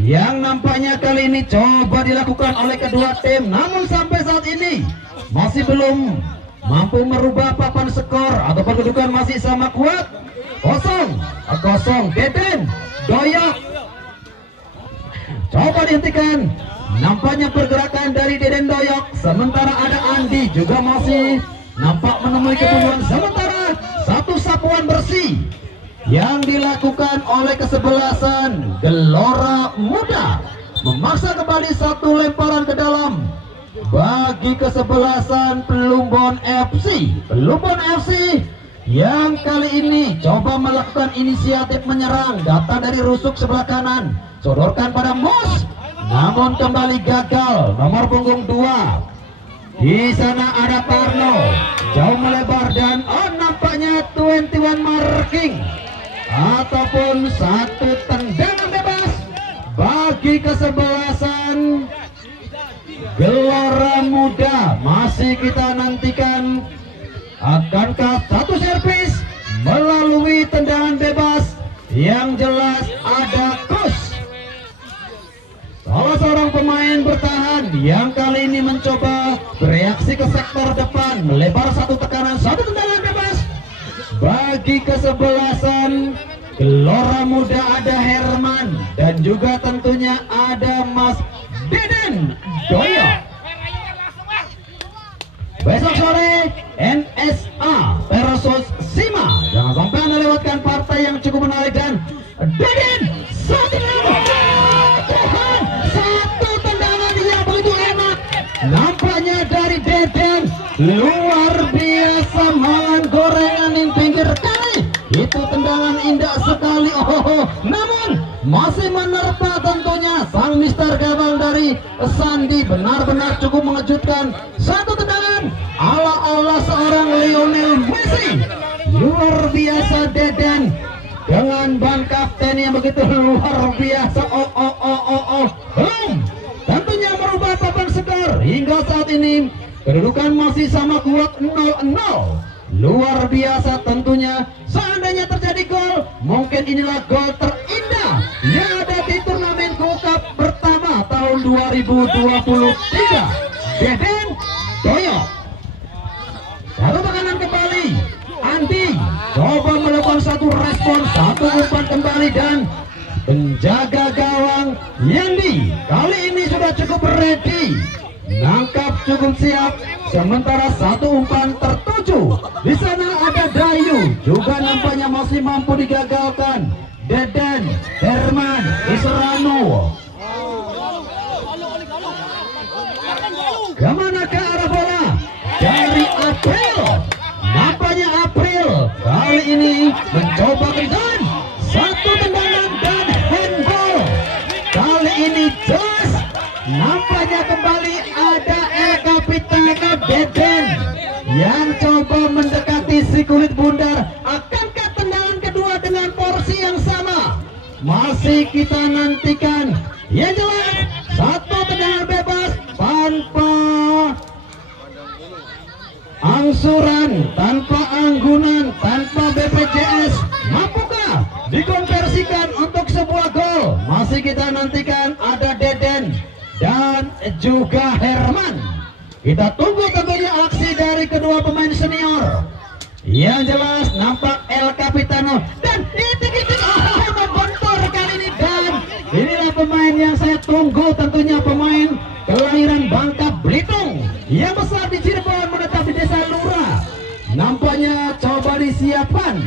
yang nampaknya kali ini coba dilakukan oleh kedua tim, namun sampai saat ini masih belum mampu merubah papan skor atau kedudukan masih sama kuat 0-0. Deden doyok coba dihentikan. Nampaknya pergerakan dari Deden doyok. Sementara ada Andi juga masih nampak menemui kebutuhan. Sementara satu sapuan bersih yang dilakukan oleh kesebelasan Gelora Muda memaksa kembali satu lemparan ke dalam bagi kesebelasan Plumbon FC. Plumbon FC yang kali ini coba melakukan inisiatif menyerang, datang dari rusuk sebelah kanan, sodorkan pada Mus, namun kembali gagal. Nomor punggung 2 di sana ada Parno, jauh melebar dan nampaknya 21 marking ataupun satu tendangan bebas bagi kesebelasan Gelora Muda. Masih kita nantikan akankah satu servis melalui tendangan bebas. Yang jelas ada Kus, salah seorang pemain bertahan yang kali ini mencoba bereaksi ke sektor depan, melebar satu tekanan, satu tendangan bebas bagi kesebelasan Gelora Muda. Ada Herman dan juga tentunya ada Mas Deden Doyo. Besok sore NSA versus Sima, jangan sampai anda lewatkan partai yang cukup menarik. Dan Deden satu tendangan yang begitu enak nampaknya dari Deden. luar biasa, malan gorengan yang pinggir kali. Itu tendangan indah sekali. Namun masih menerpa tentunya sang Mister Gawang dari Sandi. Benar-benar cukup mengejutkan. Satu tendangan ala-ala seorang Lionel Messi. Luar biasa Deden dengan ban kapten yang begitu luar biasa. Belum tentunya merubah papan skor hingga saat ini. Kedudukan masih sama kuat 0-0. Luar biasa tentunya. Seandainya terjadi gol, mungkin inilah gol terindah yang ada di turnamen Gold Cup pertama tahun 2023. Deden Doyok. Satu tekanan kembali. Andi coba melakukan satu respon, satu umpan kembali, dan penjaga gawang Yandi kali ini sudah cukup ready, nangkap cukup siap. Sementara satu umpan tertuju. Di sana ada Dayu, juga nampaknya masih mampu digagalkan. Deden Herman Israno. Kemana ke arah bola? Dari April. Nampaknya April kali ini mencoba dan satu tendangan dan handball. Kali ini jelas nampaknya kembali ada El Capitano Deden yang coba mendekati si kulit bundar. Akankah tendangan kedua dengan porsi yang sama? Masih kita nantikan. Yang jelas satu tendangan bebas tanpa angsuran, tanpa anggunan, tanpa BPJS. Mampukah dikonversikan untuk sebuah gol? Masih kita nantikan. Ada Deden dan juga Herman. Kita tunggu tentunya aksi dari kedua pemain senior. Yang jelas nampak El Capitano dan titik-titik membentur kali ini. Dan inilah pemain yang saya tunggu, tentunya pemain kelahiran Bangka Belitung yang besar di Cirebon, menetap di Desa Lurah. Nampaknya coba disiapkan.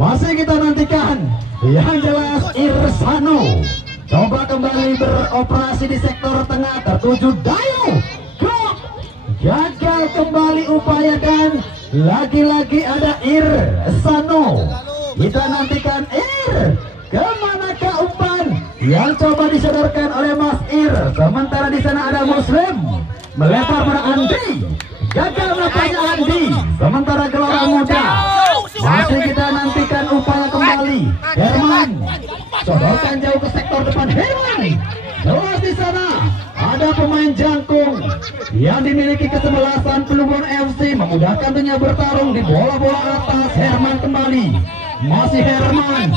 Masih kita nantikan. Yang jelas Irsano coba kembali beroperasi di sektor tengah, tertuju Dayu. Gagal kembali upaya dan lagi-lagi ada Irsano. Kita nantikan kemanakah umpan yang coba disodorkan oleh Mas Ir. Sementara di sana ada Muslim melempar pada Andi. Gagal nampaknya Andi. Sementara gelora muda masih kita nantikan upaya kembali. Herman sodorkan jauh ke sektor depan. Herman jelas di sana ada pemain jangkung yang dimiliki kesebelasan Plumbon FC, memudahkan tentunya bertarung di bola-bola atas. Herman kembali, masih Herman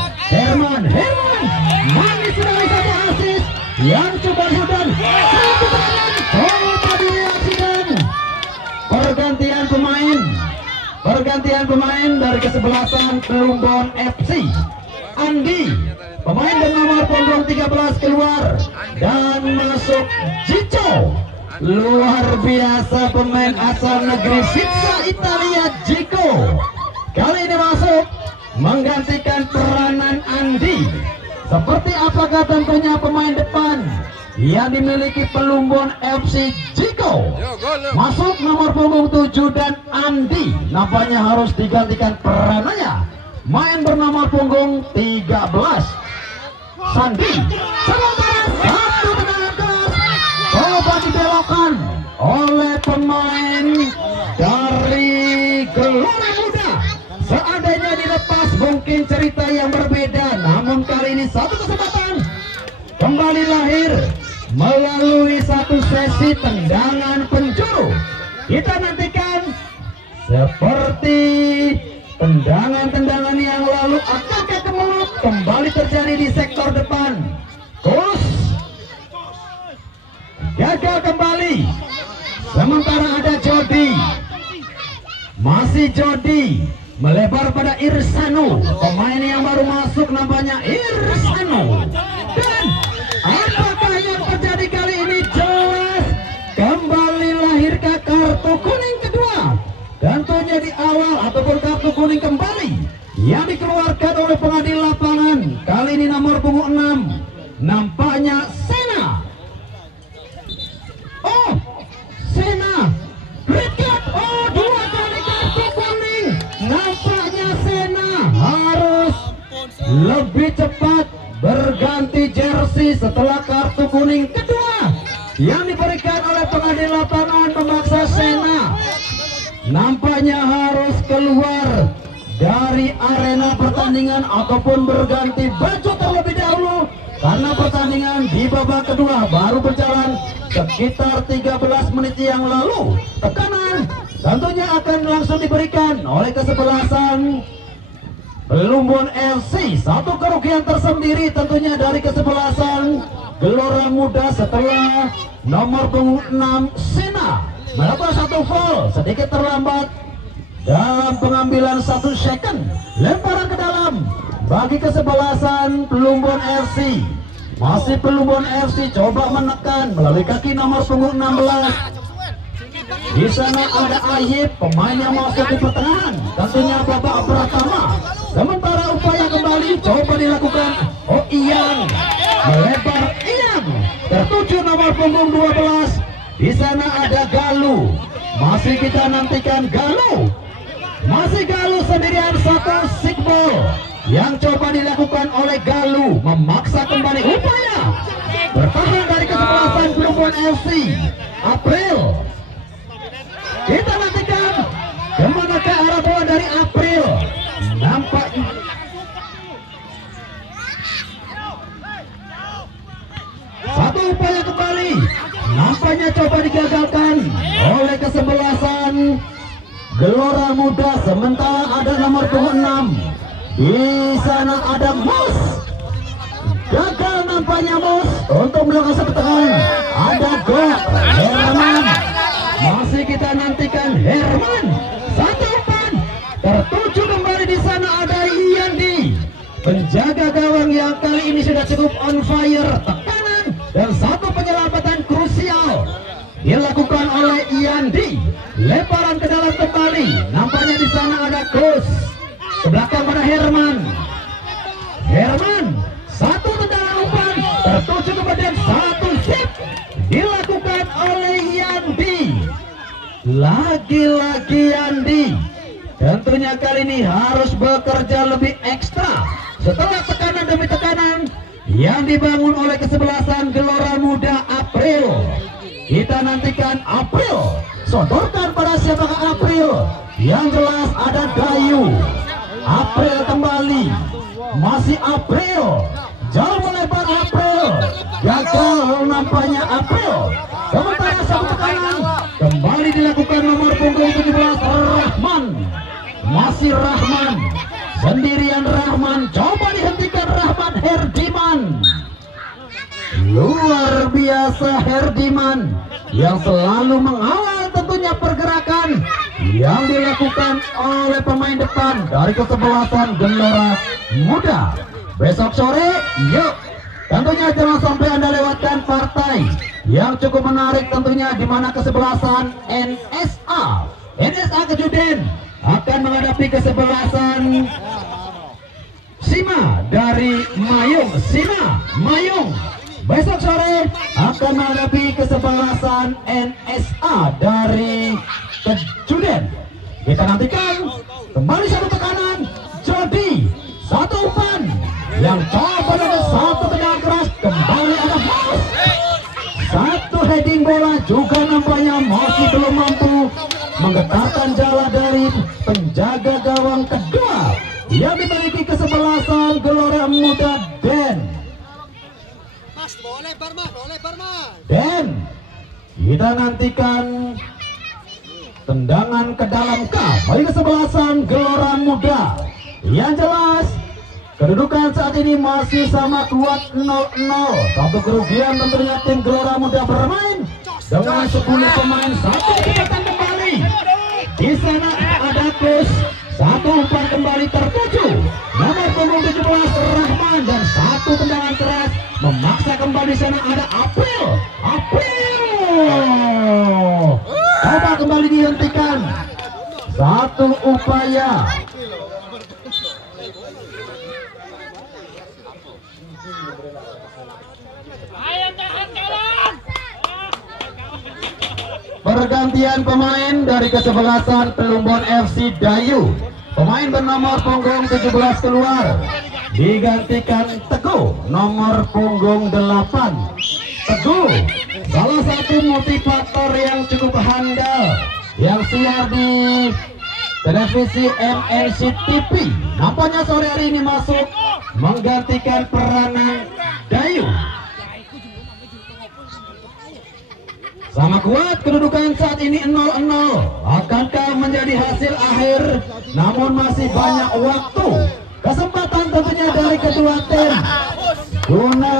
manis sekali satu asis yang coba dan satu tangan coba direaksikan. Pergantian pemain dari kesebelasan Plumbon FC. Andi, pemain bernomor punggung 13 keluar dan masuk Jico. Luar biasa, pemain asal negeri Pizza Italia Jico kali ini masuk menggantikan peranan Andi. Seperti apakah tentunya pemain depan yang dimiliki Plumbon FC Jico? Masuk nomor punggung 7 dan Andi nampaknya harus digantikan peranannya. Main bernama punggung 13 Sandi. Sementara satu tendangan keras coba dibelokkan oleh pemain dari Gelora Muda. Seandainya dilepas mungkin cerita yang berbeda. Namun kali ini satu kesempatan kembali lahir melalui satu sesi tendangan penjuru. Kita nantikan seperti tendangan-tendangan yang lalu akankah kembali terjadi di sektor depan. Kus gagal kembali. Sementara ada Jody, masih Jody melebar pada Irsano, pemain yang baru masuk nampaknya Irsano. Dan apakah yang terjadi kali ini? Jelas kembali lahirkah kartu kuning kedua. Tentunya di awal manual ataupun kartu kuning kembali yang dikeluarkan oleh pengadil lapangan. Kali ini nomor punggung 6, nampaknya Sena. Oh, Sena red card. Oh, 2 kali kartu kuning. Nampaknya Sena harus lebih cepat berganti jersey setelah kartu kuning kedua yang diberikan oleh pengadil lapangan memaksa Sena nampaknya harus keluar dari arena pertandingan ataupun berganti baju terlebih dahulu karena pertandingan di babak kedua baru berjalan sekitar 13 menit yang lalu. Tekanan tentunya akan langsung diberikan oleh kesebelasan Pelumbon FC. Satu kerugian tersendiri tentunya dari kesebelasan Gelora Muda setelah nomor punggung 6 Sena melakukan satu foul sedikit terlambat dalam pengambilan 1 second. Lemparan ke dalam bagi kesebelasan Pelumbon FC. Masih Pelumbon FC coba menekan melalui kaki nomor punggung 16. Di sana ada Ayib, pemain yang masuk di pertengahan, tentunya Bapak Pratama. Sementara upaya kembali coba dilakukan. Oh, Ian melebar, Ian tertuju nomor punggung 12. Di sana ada Galuh. Masih kita nantikan Galuh. Masih Galuh sendirian, satu sigbol yang coba dilakukan oleh Galuh memaksa kembali upaya bertahan dari kesebelasan Pelumbon FC. April, kita nantikan kemana ke arah bola dari April. Nampak satu upaya kembali nampaknya coba digagalkan oleh kesebelasan Gelora Muda. Sementara ada nomor punggung 6. Di sana ada Mus. Gagal nampaknya Mus untuk melakukan sepetangan. Ada gol Herman. Masih kita nantikan Herman. Satu umpan tertuju kembali. Di sana ada Iyandi, penjaga gawang yang kali ini sudah cukup on fire. Tekanan dan satu penyelamatan krusial dilakukan oleh Iyandi. Lemparan ke dalam kembali. Nampaknya di sana ada Kus. Ke belakang pada Herman. Herman, satu tendangan umpan tertuju kemudian satu zip dilakukan oleh Yandi. Lagi-lagi Yandi tentunya kali ini harus bekerja lebih ekstra setelah tekanan demi tekanan yang dibangun oleh kesebelasan Gelora Muda April. Kita nantikan April, sodorkan pada siapakah April. Yang jelas ada Dayu. April kembali, masih April, jauh melebar April, gagal nampaknya April. Sementara satu tekanan kembali dilakukan nomor punggung 17 Rahman. Masih Rahman, sendirian Rahman, coba dihentikan Rahman. Herdiman, luar biasa Herdiman yang selalu mengawal tentunya pergerakan yang dilakukan oleh pemain depan dari kesebelasan Gelora Muda. Besok sore, yuk tentunya jangan sampai Anda lewatkan partai yang cukup menarik tentunya, di mana kesebelasan NSA Kejuden akan menghadapi kesebelasan Sima dari Mayung. Sima Mayung besok sore akan menghadapi kesebelasan NSA dari Kejuden. Kita nantikan kembali satu tekanan. Jody, satu umpan yang coba dengan satu tendangan keras. Kembali ada Mas. Satu heading bola juga nampaknya masih belum mampu menggetarkan jala dari penjaga gawang kedua yang dimiliki kesebelasan Gelora Muda Den. Den, kita nantikan tendangan ke dalam kap bagi kesebelasan Gelora Muda. Yang jelas kedudukan saat ini masih sama kuat 0-0. Satu kerugian tentunya tim Gelora Muda bermain dengan 10 pemain. Satu kecepatan kembali. Di sana ada Kus. Satu umpan kembali tertuju nomor punggung 17 Rahman, dan satu tendangan keras memaksa kembali. Sana ada April. April coba kembali dihentikan. Satu satu upaya. Pergantian pemain dari kesebelasan Plumbon FC Dayu. Pemain bernomor punggung 17 keluar, digantikan Teguh nomor punggung 8. Teguh salah satu motivator yang cukup handal yang siar di televisi MNC TV. Nampaknya sore hari ini masuk menggantikan peranan Dayu. Sama kuat kedudukan saat ini 0-0. Akankah menjadi hasil akhir? Namun masih banyak waktu. Kesempatan tentunya dari kedua tim guna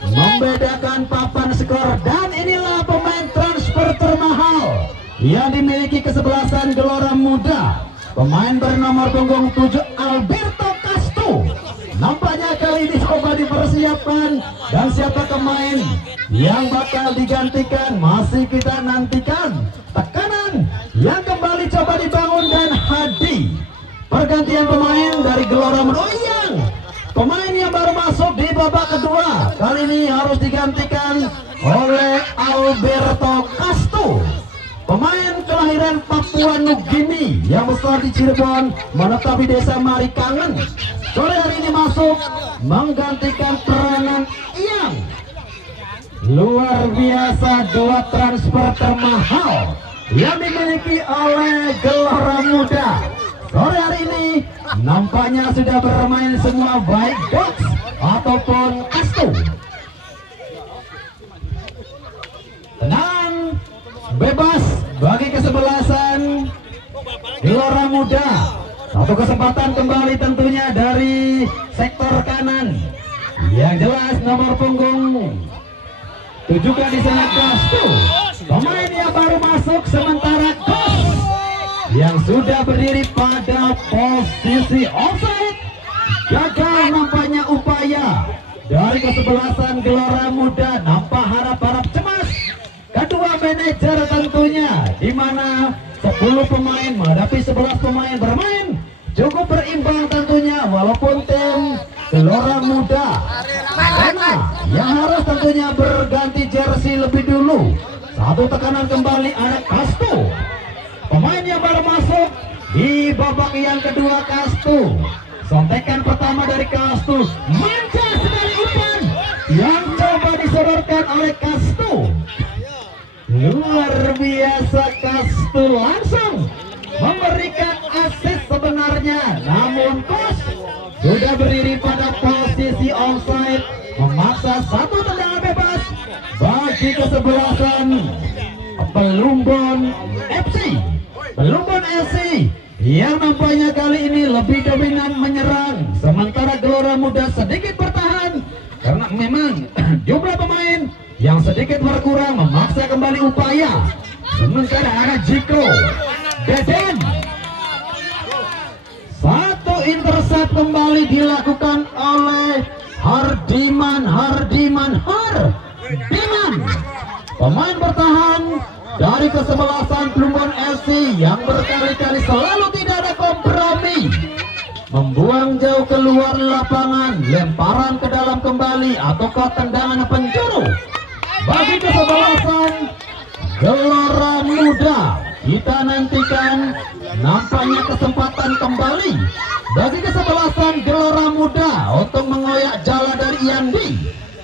membedakan papan skor. Dan inilah pemain transfer termahal yang dimiliki kesebelasan Gelora Muda. Pemain bernomor punggung 7 Alberto Castro. Nampaknya kali ini coba dipersiapkan. Dan siapa pemain yang bakal digantikan masih kita nantikan. Tekanan yang kembali coba dibangun dan Hadi. Pergantian pemain dari Gelora Muda. Oh iya, pemain yang baru masuk di babak kedua kali ini harus digantikan oleh Alberto Castro. Pemain kelahiran Papua Nugini yang besar di Cirebon, menetap di desa Marikangen. Sore hari ini masuk menggantikan peranan Iyang. Luar biasa, dua transfer termahal yang dimiliki oleh Gelora Muda. Sore hari ini nampaknya sudah bermain semua, baik box ataupun Castro. Tenang, bebas bagi kesebelasan Gelora Muda. Satu kesempatan kembali tentunya dari sektor kanan. Yang jelas nomor punggung tujukan di sana Castro. Pemain yang baru masuk, sementara Kos yang sudah berdiri pada posisi offside. Gagal nampaknya upaya dari kesebelasan Gelora Muda. Nampak harap-harap cemas kedua manajer tentunya, di mana 10 pemain menghadapi 11 pemain bermain cukup berimbang tentunya, walaupun tim Gelora Muda karena yang harus tentunya berganti jersey lebih dulu. Satu tekanan kembali ada Castro, pemain yang baru masuk di babak yang kedua. Castro, sontekan pertama dari Castro, manja sekali umpan yang coba disodorkan oleh Castro. Luar biasa, Castro langsung memberikan assist sebenarnya, namun Kos sudah berdiri pada posisi offside, memaksa satu tendangan bebas bagi kesebelasan Plumbon FC. Plumbon FC yang nampaknya kali ini lebih dominan menyerang, sementara Gelora Muda sedikit bertahan karena memang jumlah pemain yang sedikit berkurang, memaksa kembali upaya. Sementara ada Jiko Deden. Satu intercept kembali dilakukan oleh Hardiman. Pemain bertahan dari kesebelasan Plumbon FC yang berkali-kali selalu tidak ada kompromi, membuang jauh keluar lapangan, lemparan ke dalam kembali ataukah tendangan penjuru bagi kesebelasan Gelora Muda. Kita nantikan nampaknya kesempatan kembali bagi kesebelasan Gelora Muda untuk mengoyak jala dari Yandi.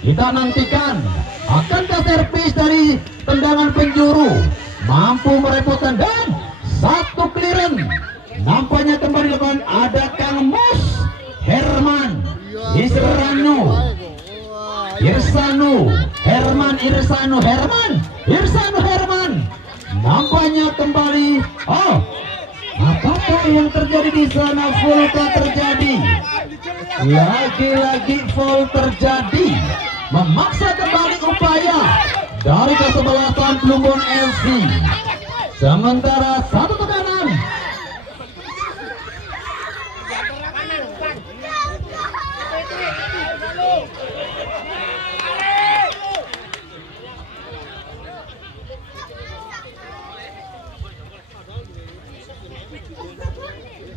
Kita nantikan akankah servis dari tendangan penjuru mampu merepotkan, dan satu clearance nampaknya kembali dilakukan. Ada Kang Mus Herman Herman nampaknya kembali. Oh, apakah yang terjadi di sana? Foul terjadi, lagi-lagi foul terjadi, memaksa kembali upaya dari kesebelasan Plumbon FC. Sementara satu tekanan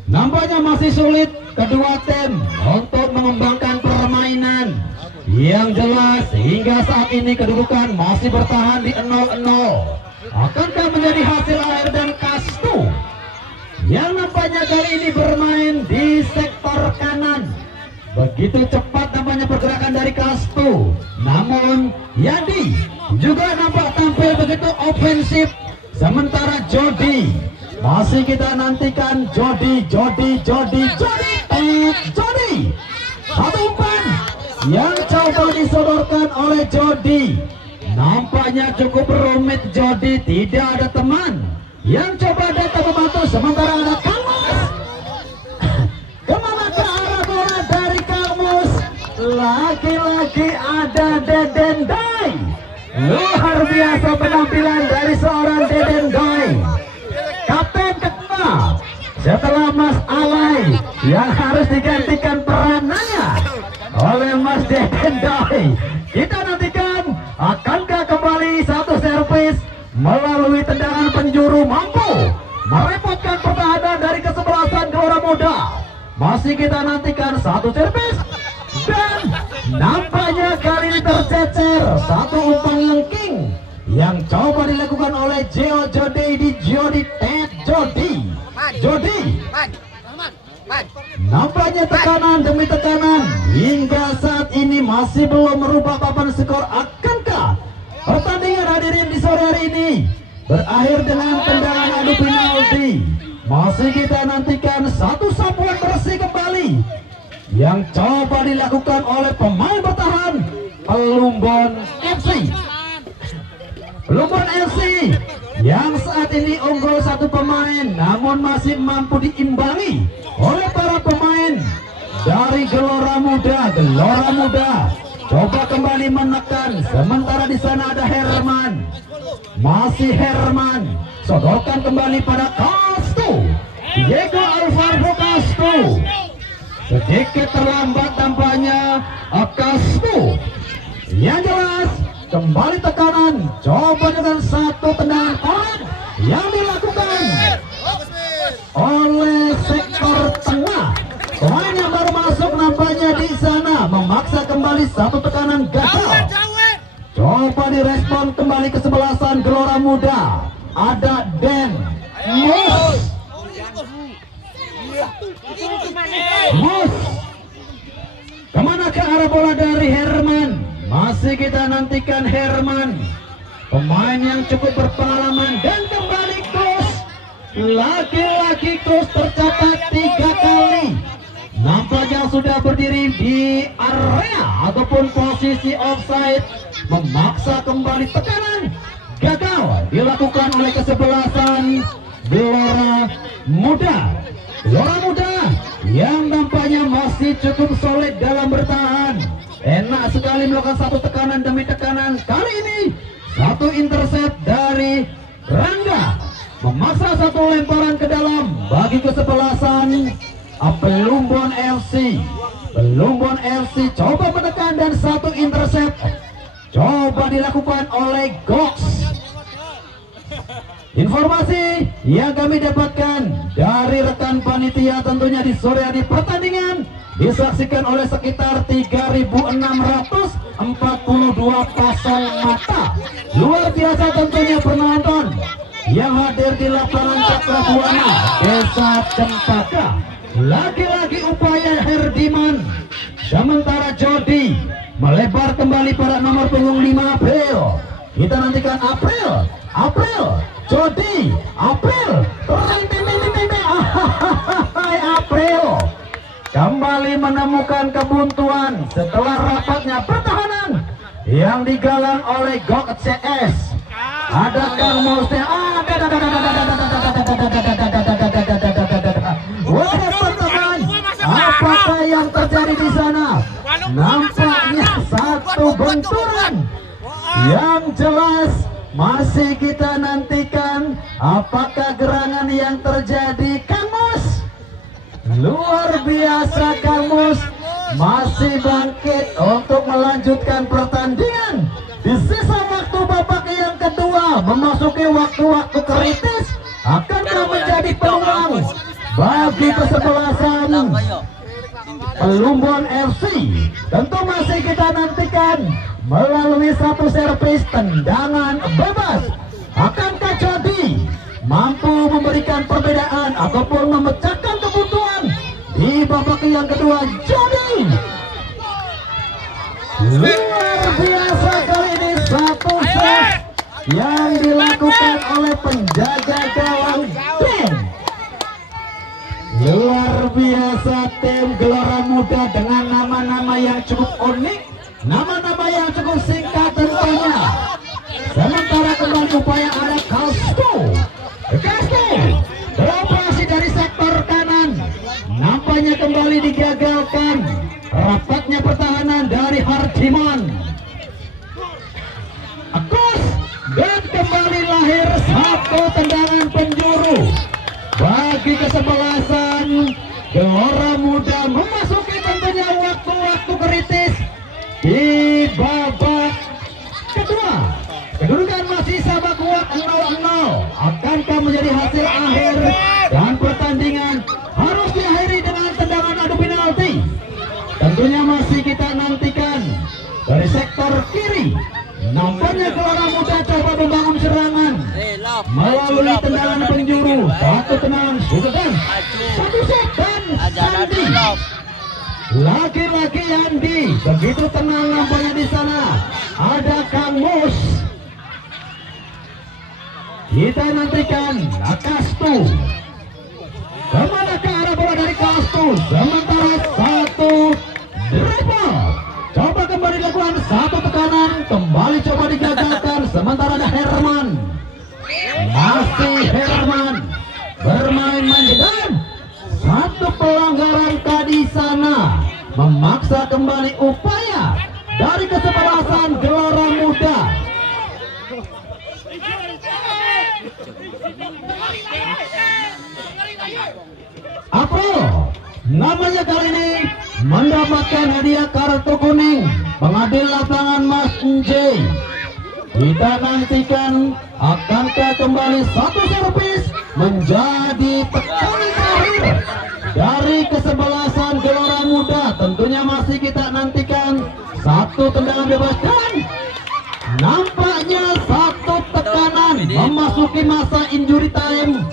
Nampaknya masih sulit kedua tim untuk mengembangkan permainan. Yang jelas hingga saat ini kedudukan masih bertahan di 0-0. Akankah menjadi hasil akhir dan Kastu yang nampaknya kali ini bermain di sektor kanan? Begitu cepat nampaknya pergerakan dari Kastu, namun Yadi juga nampak tampil begitu ofensif. Sementara Jody masih kita nantikan. Jody satu umpan yang coba disodorkan oleh Jody. Nampaknya cukup rumit. Jody tidak ada teman yang coba datang membantu. Sementara ada Kamus. Kemana ke arah bola dari Kamus? Lagi-lagi ada Dedendai. Luar biasa penampilan dari seorang Dedendai, kapten kedua setelah Mas Alay yang harus digantikan peranannya oleh Mas Dedendai. Kita nantikan akankah kembali satu servis melalui tendangan penjuru mampu merepotkan pertahanan dari kesebelasan Gelora Muda. Masih kita nantikan satu servis dan nampaknya kali ini tercecer satu umpan lengking yang coba dilakukan oleh Jody di Jody. Nampaknya tekanan demi tekanan hingga saat ini masih belum merubah papan skor. Akankah pertandingan hadirin di sore hari ini berakhir dengan tendangan adu penalti? Masih kita nantikan satu sapuan bersih kembali yang coba dilakukan oleh pemain bertahan Pelumbon FC. Pelumbon FC yang saat ini unggul satu pemain, namun masih mampu diimbangi oleh para pemain dari Gelora Muda. Gelora Muda coba kembali menekan, sementara di sana ada Herman. Masih Herman sodorkan kembali pada Kastu. Diego Alvaro Kastu sedikit terlambat tampaknya. Kastu yang jelas kembali tekanan, coba dengan satu tendangan korek yang dilakukan oleh sektor tengah. Pemain yang baru masuk nampaknya di sana memaksa kembali satu tekanan gagal. Coba direspon kembali kesebelasan Gelora Muda. Ada Den Mus. Kemana ke arah bola dari Herman? Masih kita nantikan Herman, pemain yang cukup berpengalaman, dan kembali Kus. Lagi-lagi Kus tercatat 3 kali. Nampaknya sudah berdiri di area ataupun posisi offside, memaksa kembali tekanan gagal dilakukan oleh kesebelasan Gelora Muda. Gelora Muda yang nampaknya masih cukup solid dalam bertahan. Enak sekali melakukan satu tekanan demi tekanan. Kali ini satu intercept dari Rangga memaksa satu lemparan ke dalam bagi kesebelasan Pelumbon FC. Pelumbon FC coba menekan dan satu intercept coba dilakukan oleh Gox. Informasi yang kami dapatkan dari rekan panitia tentunya di sore hari pertandingan disaksikan oleh sekitar 3.642 pasang mata. Luar biasa tentunya penonton yang hadir di lapangan Cakrabuana, Desa Cempaka. Lagi-lagi upaya Herdiman, sementara Jody melebar kembali pada nomor punggung 5 April. Kita nantikan April, Jody, April, April kembali menemukan kebuntuan setelah rapatnya pertahanan yang digalang oleh Gok CS. Ada Kang Musnya, apakah yang terjadi di sana? Nampaknya satu benturan. Yang jelas masih kita nantikan apakah gerangan yang terjadi. Kamus luar biasa, Kamus masih bangkit untuk melanjutkan pertandingan di sisa waktu babak yang kedua, memasuki waktu-waktu kritis. Akankah menjadi peluang bagi kesebelasan Pelumbon FC. Tentu masih kita nantikan melalui satu servis tendangan bebas. Akankah jadi mampu memberikan perbedaan ataupun memecahkan kebutuhan di babak yang kedua? Jadi luar biasa kali ini satu set yang dilakukan oleh penjaga gawang tim. Luar biasa tim Gelora Muda dengan nama-nama yang cukup unik, nama-nama yang cukup singkat tentunya. Sementara kembali upaya ada Castro beroperasi dari sektor kanan, nampaknya kembali digagalkan. Rapatnya pertahanan dari Hardiman Agus, dan kembali lahir satu tendangan penjuru bagi kesebelasan Gelora Muda memasuki tentunya waktu-waktu kritis di babak kedua. Kedudukan masih sama kuat 0-0. Akankah menjadi hasil akhir dan pertandingan harus diakhiri dengan tendangan adu penalti? Tentunya masih kita nantikan. Dari sektor kiri nampaknya Gelora Muda coba membangun serangan melalui tendangan penjuru. Satu tendangan sudah, satu set dan Sandi. Lagi-lagi Yandi begitu tenang nampaknya di sana. Ada Kang Mus. Kita nantikan Kastu. Kemana ke arah bola dari Kastu? Sementara satu dribble. Coba kembali dilakukan satu tekanan. Kembali coba digagalkan. Sementara ada Herman. Masih Herman bermain dan satu pelanggaran tadi sana memaksa kembali upaya dari kesebelasan Gelora Muda. April namanya kali ini mendapatkan hadiah kartu kuning pengadil lapangan Mas Nj. Kita nantikan akankah kembali satu servis menjadi tekanan terakhir dari kesebelasan Gelora Muda. Tentunya masih kita nantikan satu tendangan bebas dan nampaknya satu tekanan memasuki masa injury time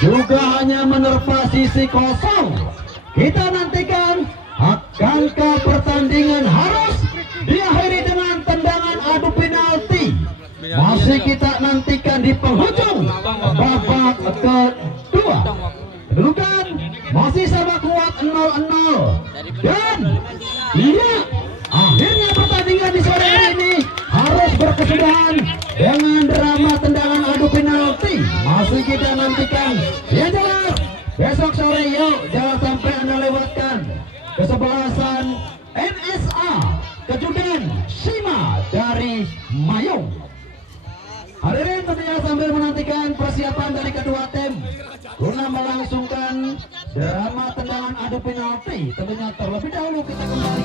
juga hanya menerpa sisi kosong. Kita nantikan akankah pertandingan harus diakhiri dengan tendangan adu penalti. Masih kita nantikan di penghujung babak kedua. Kedudukan masih sama kuat 0-0 dan iya, akhirnya pertandingan di sore hari ini harus berkesudahan dengan drama tendangan adu penalti. Masih kita nantikan. Ya jelas, besok sore yuk jangan sampai Anda lewatkan kesebelasan NSA Kejudan Sima dari Mayung. Hadirin tentunya sambil menantikan persiapan dari kedua tim guna melangsungkan drama tendangan adu penalti. Tentunya terlebih dahulu kita kembali